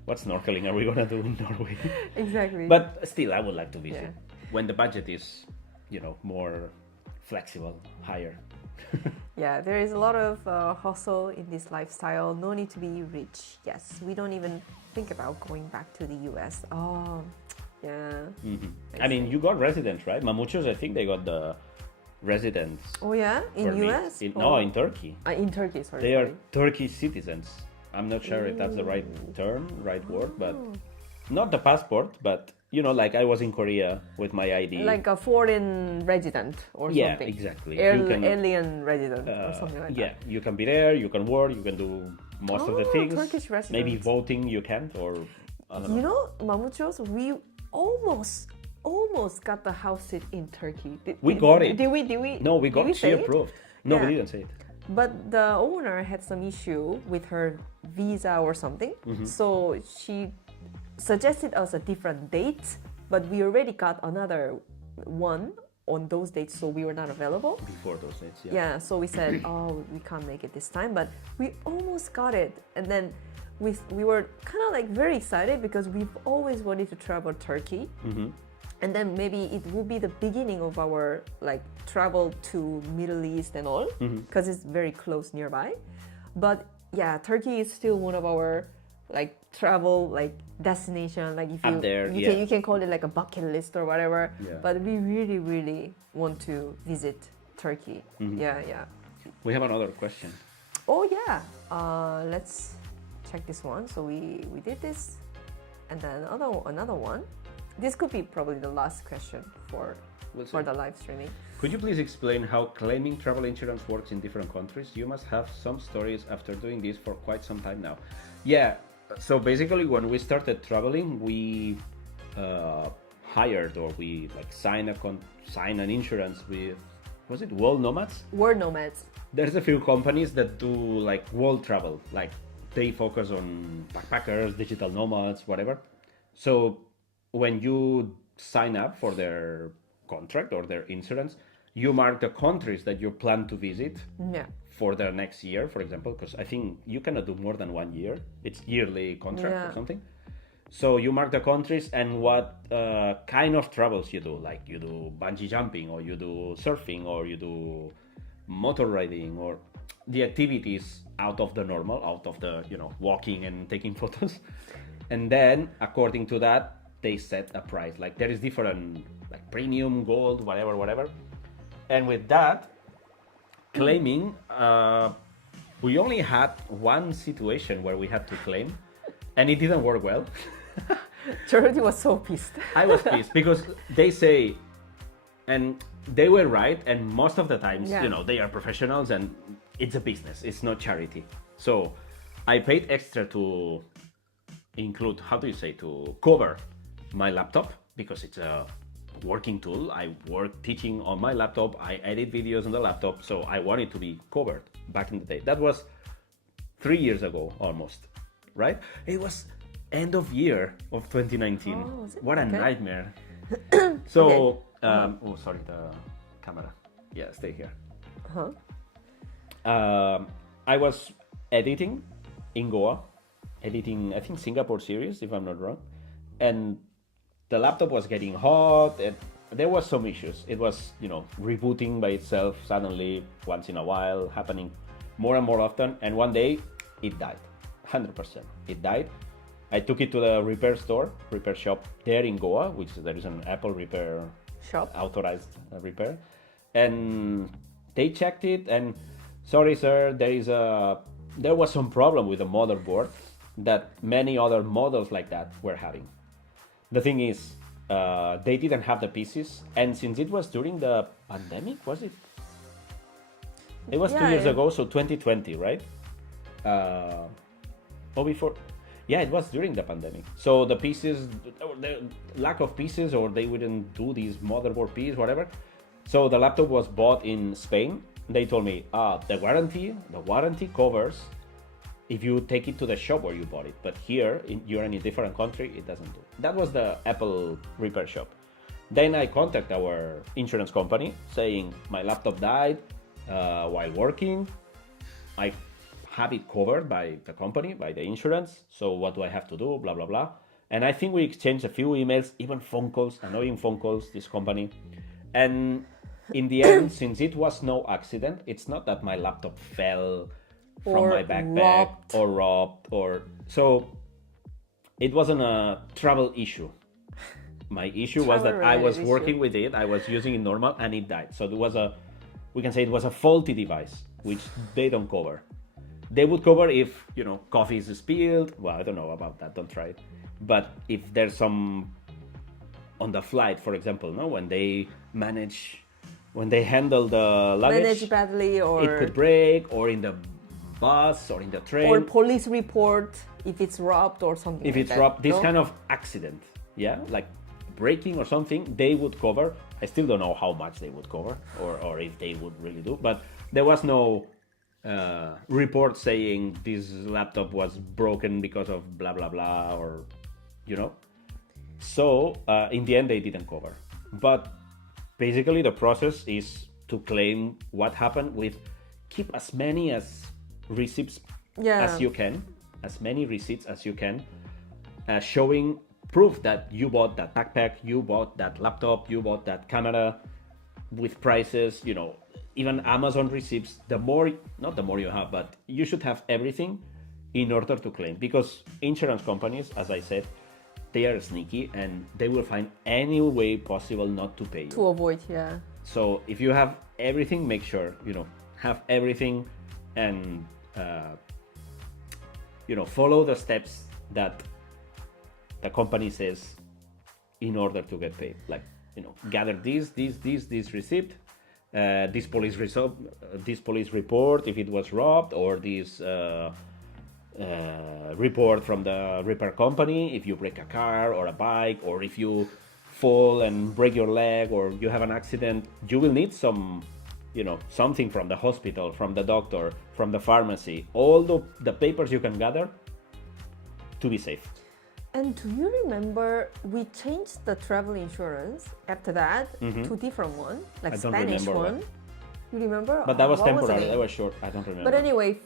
what snorkeling are we gonna do in Norway? Exactly. But still, I would like to visit when the budget is, more flexible, higher. Yeah, there is a lot of hustle in this lifestyle. No need to be rich. Yes, we don't even think about going back to the US. Oh, yeah. I mean, you got residence, right? Mamuchos, I think they got the residence. Oh yeah, in permit. US? No, in Turkey. In Turkey, sorry. They are Turkish citizens. I'm not sure if that's the right term, right word, but not the passport, but like I was in Korea with my ID. Like a foreign resident or something. Yeah, exactly. Alien resident or something like that. Yeah, you can be there, you can work, you can do most of the things. Turkish residents. Maybe voting you can't, or I don't know. Mamuchos, we almost got the house sit in Turkey. We got it. Did we? No, we got she approved. No, we didn't say it. But the owner had some issue with her visa or something. So she suggested us a different date, but we already got another one on those dates, so we were not available. Before those dates, yeah. Yeah, so we said, oh, we can't make it this time, but we almost got it. And then we were kind of like very excited because we've always wanted to travel Turkey. And then maybe it will be the beginning of our like travel to Middle East and all, because it's very close nearby. But yeah, Turkey is still one of our like travel like destination. Like if Up there, you can call it like a bucket list or whatever. Yeah. But we really want to visit Turkey. Yeah. We have another question. Oh yeah. Let's check this one. So we did this, and then another one. This could be probably the last question for the live streaming. Could you please explain how claiming travel insurance works in different countries? You must have some stories after doing this for quite some time now. Yeah, so basically when we started traveling, we hired or we like signed an insurance with, was it World Nomads? World Nomads. There's a few companies that do like world travel, like they focus on backpackers, digital nomads, whatever. So when you sign up for their contract or their insurance, you mark the countries that you plan to visit for the next year, for example, because I think you cannot do more than 1 year. It's yearly contract or something. So you mark the countries and what kind of travels you do, like you do bungee jumping or you do surfing or you do motor riding or the activities out of the normal, out of the, walking and taking photos. And then according to that, they set a price. Like there is different, like premium, gold, whatever. And with that, claiming, we only had one situation where we had to claim, and it didn't work well. Jordi was so pissed. I was pissed because they say, and they were right, and most of the times, they are professionals and it's a business, it's not charity. So I paid extra to include, to cover my laptop because it's a working tool. I work teaching on my laptop, I edit videos on the laptop, so I want it to be covered back in the day. That was 3 years ago almost, right? It was end of year of 2019. What a nightmare. So, oh, sorry, the camera. Yeah, stay here. I was editing in Goa, I think Singapore series, if I'm not wrong. And the laptop was getting hot and there was some issues. It was, rebooting by itself suddenly, once in a while, happening more and more often. And one day it died, 100%. It died. I took it to the repair shop there in Goa, which there is an Apple repair shop, authorized repair. And they checked it and, sorry sir, there was some problem with the motherboard that many other models like that were having. The thing is, they didn't have the pieces, and since it was during the pandemic, was it? It was 2 years ago, so 2020, right? Or before? Yeah, it was during the pandemic. So the pieces, the lack of pieces, or they wouldn't do these motherboard piece, whatever. So the laptop was bought in Spain. They told me, the warranty covers if you take it to the shop where you bought it, but here you're in a different country, it doesn't do. That was the Apple repair shop. Then I contact our insurance company saying my laptop died while working. I have it covered by the company, by the insurance. So what do I have to do? Blah, blah, blah. And I think we exchanged a few emails, even phone calls, annoying phone calls, this company. And in the end, since it was no accident, it's not that my laptop fell from my backpack or robbed or so it wasn't a travel issue. My issue was that I was working with it, I was using it normal, and it died. So we can say it was a faulty device, which they don't cover. They would cover if, coffee is spilled. Well, I don't know about that, don't try it. But if there's some on the flight, for example, when they handle the luggage, manage badly, or it could break, or in the bus or in the train, or police report if it's robbed or something. If like it's that, robbed, this kind of accident, like breaking or something, they would cover. I still don't know how much they would cover or if they would really do, but there was no report saying this laptop was broken because of blah blah blah, or you know. So in the end they didn't cover. But basically the process is to claim what happened with keep as many as receipts as you can, as many receipts as you can, showing proof that you bought that backpack, you bought that laptop, you bought that camera, with prices, you know, even Amazon receipts. The more, not the more you have, but you should have everything in order to claim, because insurance companies, as I said, they are sneaky and they will find any way possible not to pay you. To avoid, So if you have everything, make sure, you know, have everything, and you know, follow the steps that the company says in order to get paid. Like, you know, gather this receipt, this police report if it was robbed, or this report from the repair company if you break a car or a bike, or if you fall and break your leg or you have an accident. You will need some, you know, something from the hospital, from the doctor, from the pharmacy, all the papers you can gather to be safe. And do you remember we changed the travel insurance after that to different one, like Spanish one? That. You remember? But that was temporary. That was short. I don't remember. But anyway,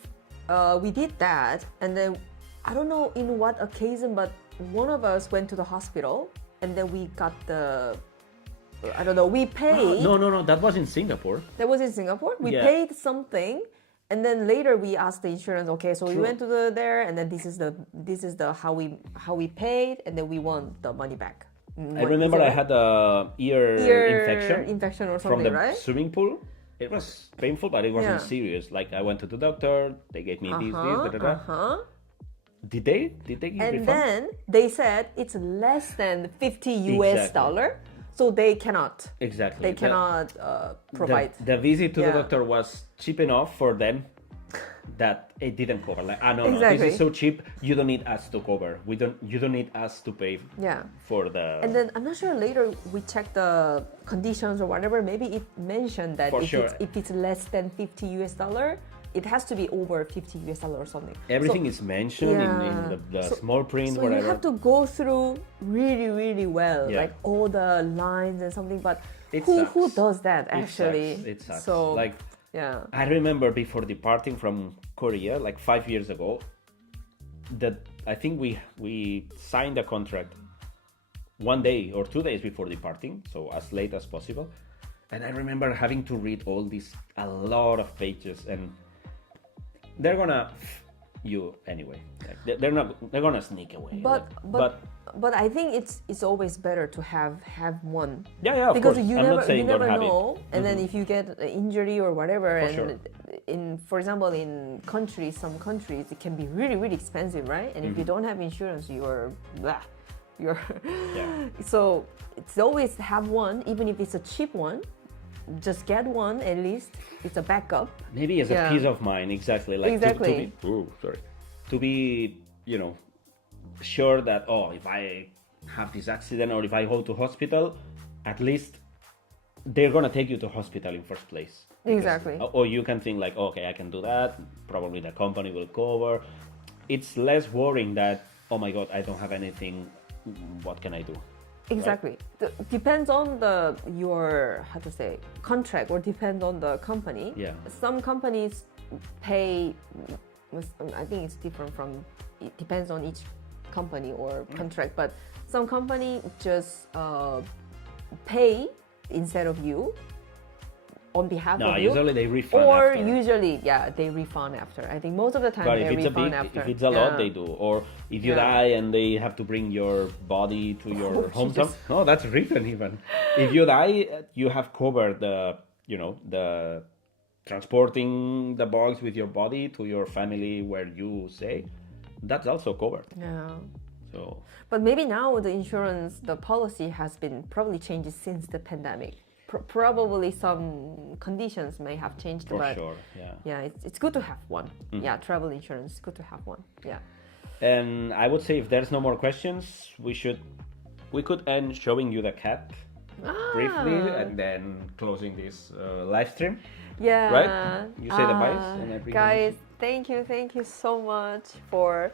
we did that, and then I don't know in what occasion, but one of us went to the hospital, and then we got the, I don't know, we paid. No, that was in Singapore. That was in Singapore. We paid something, and then later we asked the insurance. Okay, so we went to there, and then this is the how we paid, and then we want the money back. I remember I had a ear infection or from something, the right? swimming pool. It was painful, but it wasn't serious. Like, I went to the doctor, they gave me this, Did they give and refund? then they said it's less than $50 US, so they cannot. Exactly. They cannot provide. The visit to the doctor was cheap enough for them that it didn't cover. Like, no, this is so cheap, you don't need us to cover. You don't need us to pay for the. And then I'm not sure, later we checked the conditions or whatever, maybe it mentioned that if it's less than $50 US, it has to be over $50 US or something. Everything is mentioned in the small print, so whatever. You have to go through really well, like all the lines and something, but who does that actually? It sucks. So, like, I remember before departing from Korea, like 5 years ago, that I think we signed a contract 1 day or 2 days before departing, so as late as possible. And I remember having to read a lot of pages, and they're gonna you anyway. Like, they're gonna sneak away. But I think it's always better to have one. Yeah, of because course. you never know, and then if you get an injury or whatever, for example, in some countries it can be really expensive, right? And if you don't have insurance, you're so it's always have one, even if it's a cheap one. Just get one, at least it's a backup. Maybe as a peace of mind, exactly. Like to be, you know, sure that if I have this accident or if I go to hospital, at least they're gonna take you to hospital in first place. Exactly. Or you can think like, okay, I can do that. Probably the company will cover. It's less worrying that, oh my God, I don't have anything. What can I do? Exactly. Right? Depends on your contract, or depends on the company. Yeah. Some companies pay. I think it's different from. It depends on each company or contract, but some company just pay instead of you, on behalf of you. Usually they refund or after. Usually, they refund after. I think most of the time they refund after. If it's a lot, they do. Or if you die and they have to bring your body to your hometown. No, that's written even. If you die, you have covered the transporting the box with your body to your family where you stay. That's also covered. Yeah. So. But maybe now the policy has been probably changed since the pandemic. Probably some conditions may have changed, For but sure, it's good to have one. Yeah, travel insurance is good to have one. Yeah. And I would say if there's no more questions, we could end showing you the cat. briefly and then closing this live stream. Yeah. Right? You say the byes and everything. Guys, thank you so much for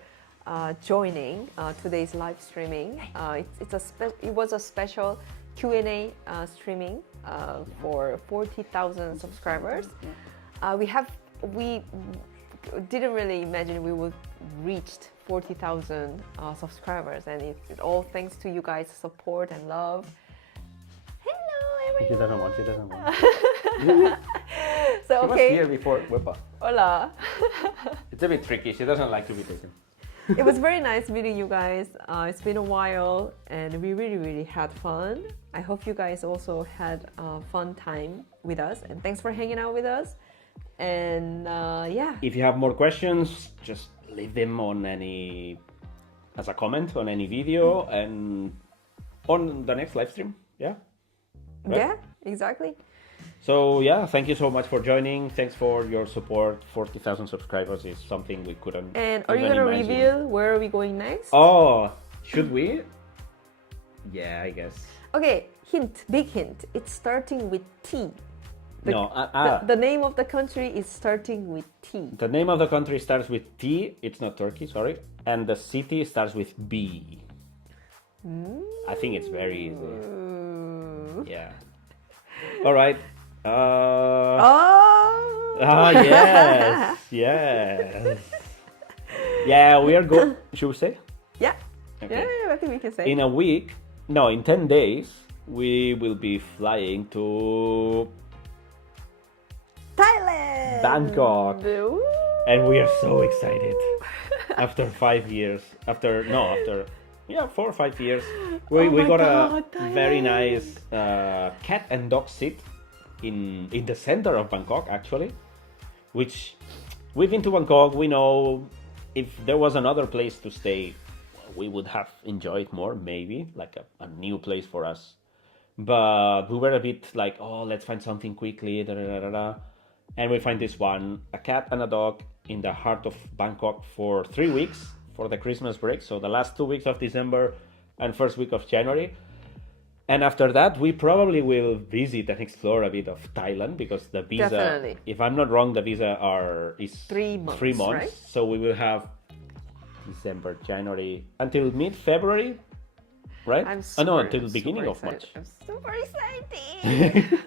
joining today's live streaming. It was a special Q&A streaming for 40,000 subscribers. We didn't really imagine we would reach 40,000 subscribers, and it all thanks to you guys' support and love. Hello, everyone. She doesn't want. So She was okay. here before. Wepa. Hola. It's a bit tricky. She doesn't like to be taken. It was very nice meeting you guys. It's been a while, and we really had fun. I hope you guys also had a fun time with us, and thanks for hanging out with us. And yeah. If you have more questions, just leave them on as a comment on any video and on the next live stream. Yeah. Right? Yeah, exactly. So yeah, thank you so much for joining. Thanks for your support. 40,000 subscribers is something we couldn't. And are you even gonna imagine. reveal where are we going next? Oh, should we? Yeah, I guess. Okay, big hint. It's starting with T. The name of the country is starting with T. The name of the country starts with T. It's not Turkey, sorry. And the city starts with B. I think it's very easy. Yeah. All right. Yes, yes. Yeah, we are going. Should we say? Yeah. Okay. Yeah, I think we can say. In 10 days, we will be flying to Thailand. Bangkok. Woo. And we are so excited. After 5 years, after 4 or 5 years, we got a very nice cat and dog sit in the center of Bangkok, actually. Which we've been to Bangkok. We know if there was another place to stay, we would have enjoyed more, maybe like a new place for us. But we were a bit like, oh, let's find something quickly, and we find this one, a cat and a dog in the heart of Bangkok for 3 weeks for the Christmas break. So the last 2 weeks of December and first week of January. And after that, we probably will visit and explore a bit of Thailand, because the visa, Definitely. if I'm not wrong, the visa is 3 months. 3 months. Right? So we will have December, January until mid-February, right? Until the beginning of March. I'm super excited.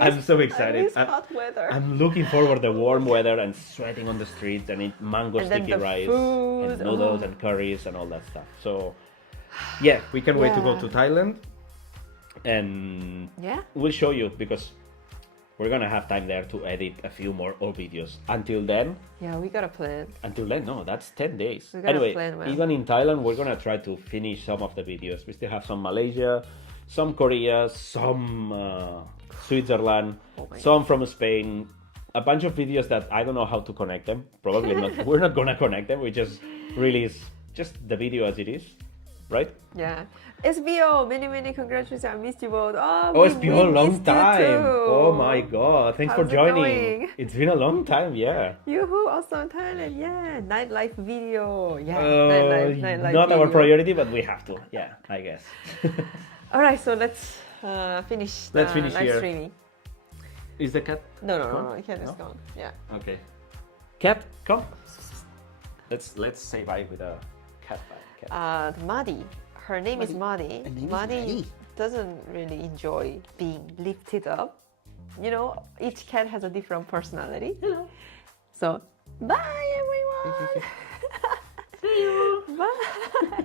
I'm so excited. I miss hot weather. I'm looking forward to the warm weather and sweating on the streets and eat mango sticky rice food. and noodles and curries and all that stuff. So yeah, we can't wait to go to Thailand, and we'll show you, because we're gonna have time there to edit a few more old videos. Until then, we got a plan. Until then, no, that's 10 days. We gotta plan well. Even in Thailand, we're gonna try to finish some of the videos. We still have some Malaysia, some Korea, some Switzerland, some from Spain. A bunch of videos that I don't know how to connect them. Probably not. We're not gonna connect them. We just release just the video as it is, right? Yeah. SBO, many congratulations. I missed you both. SBO, long time. Oh my god. Thanks for How's it joining. going? It's been a long time, yeah. Yoo-hoo, awesome Thailand. Yeah. Nightlife video. Yeah. Nightlife not video. our priority, but we have to. Yeah, I guess. All right, so let's finish the live here. streaming. Is the cat? No, the cat is gone. Yeah. Okay. Cat, come. Let's say bye with a cat. Maddie. Her name is Maddie. Maddie doesn't really enjoy being lifted up. You know, each cat has a different personality. Hello. So, bye everyone. See you. Bye.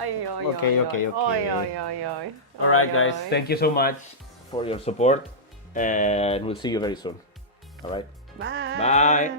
Okay. All right, guys. Thank you so much for your support, and we'll see you very soon. All right. Bye. Bye.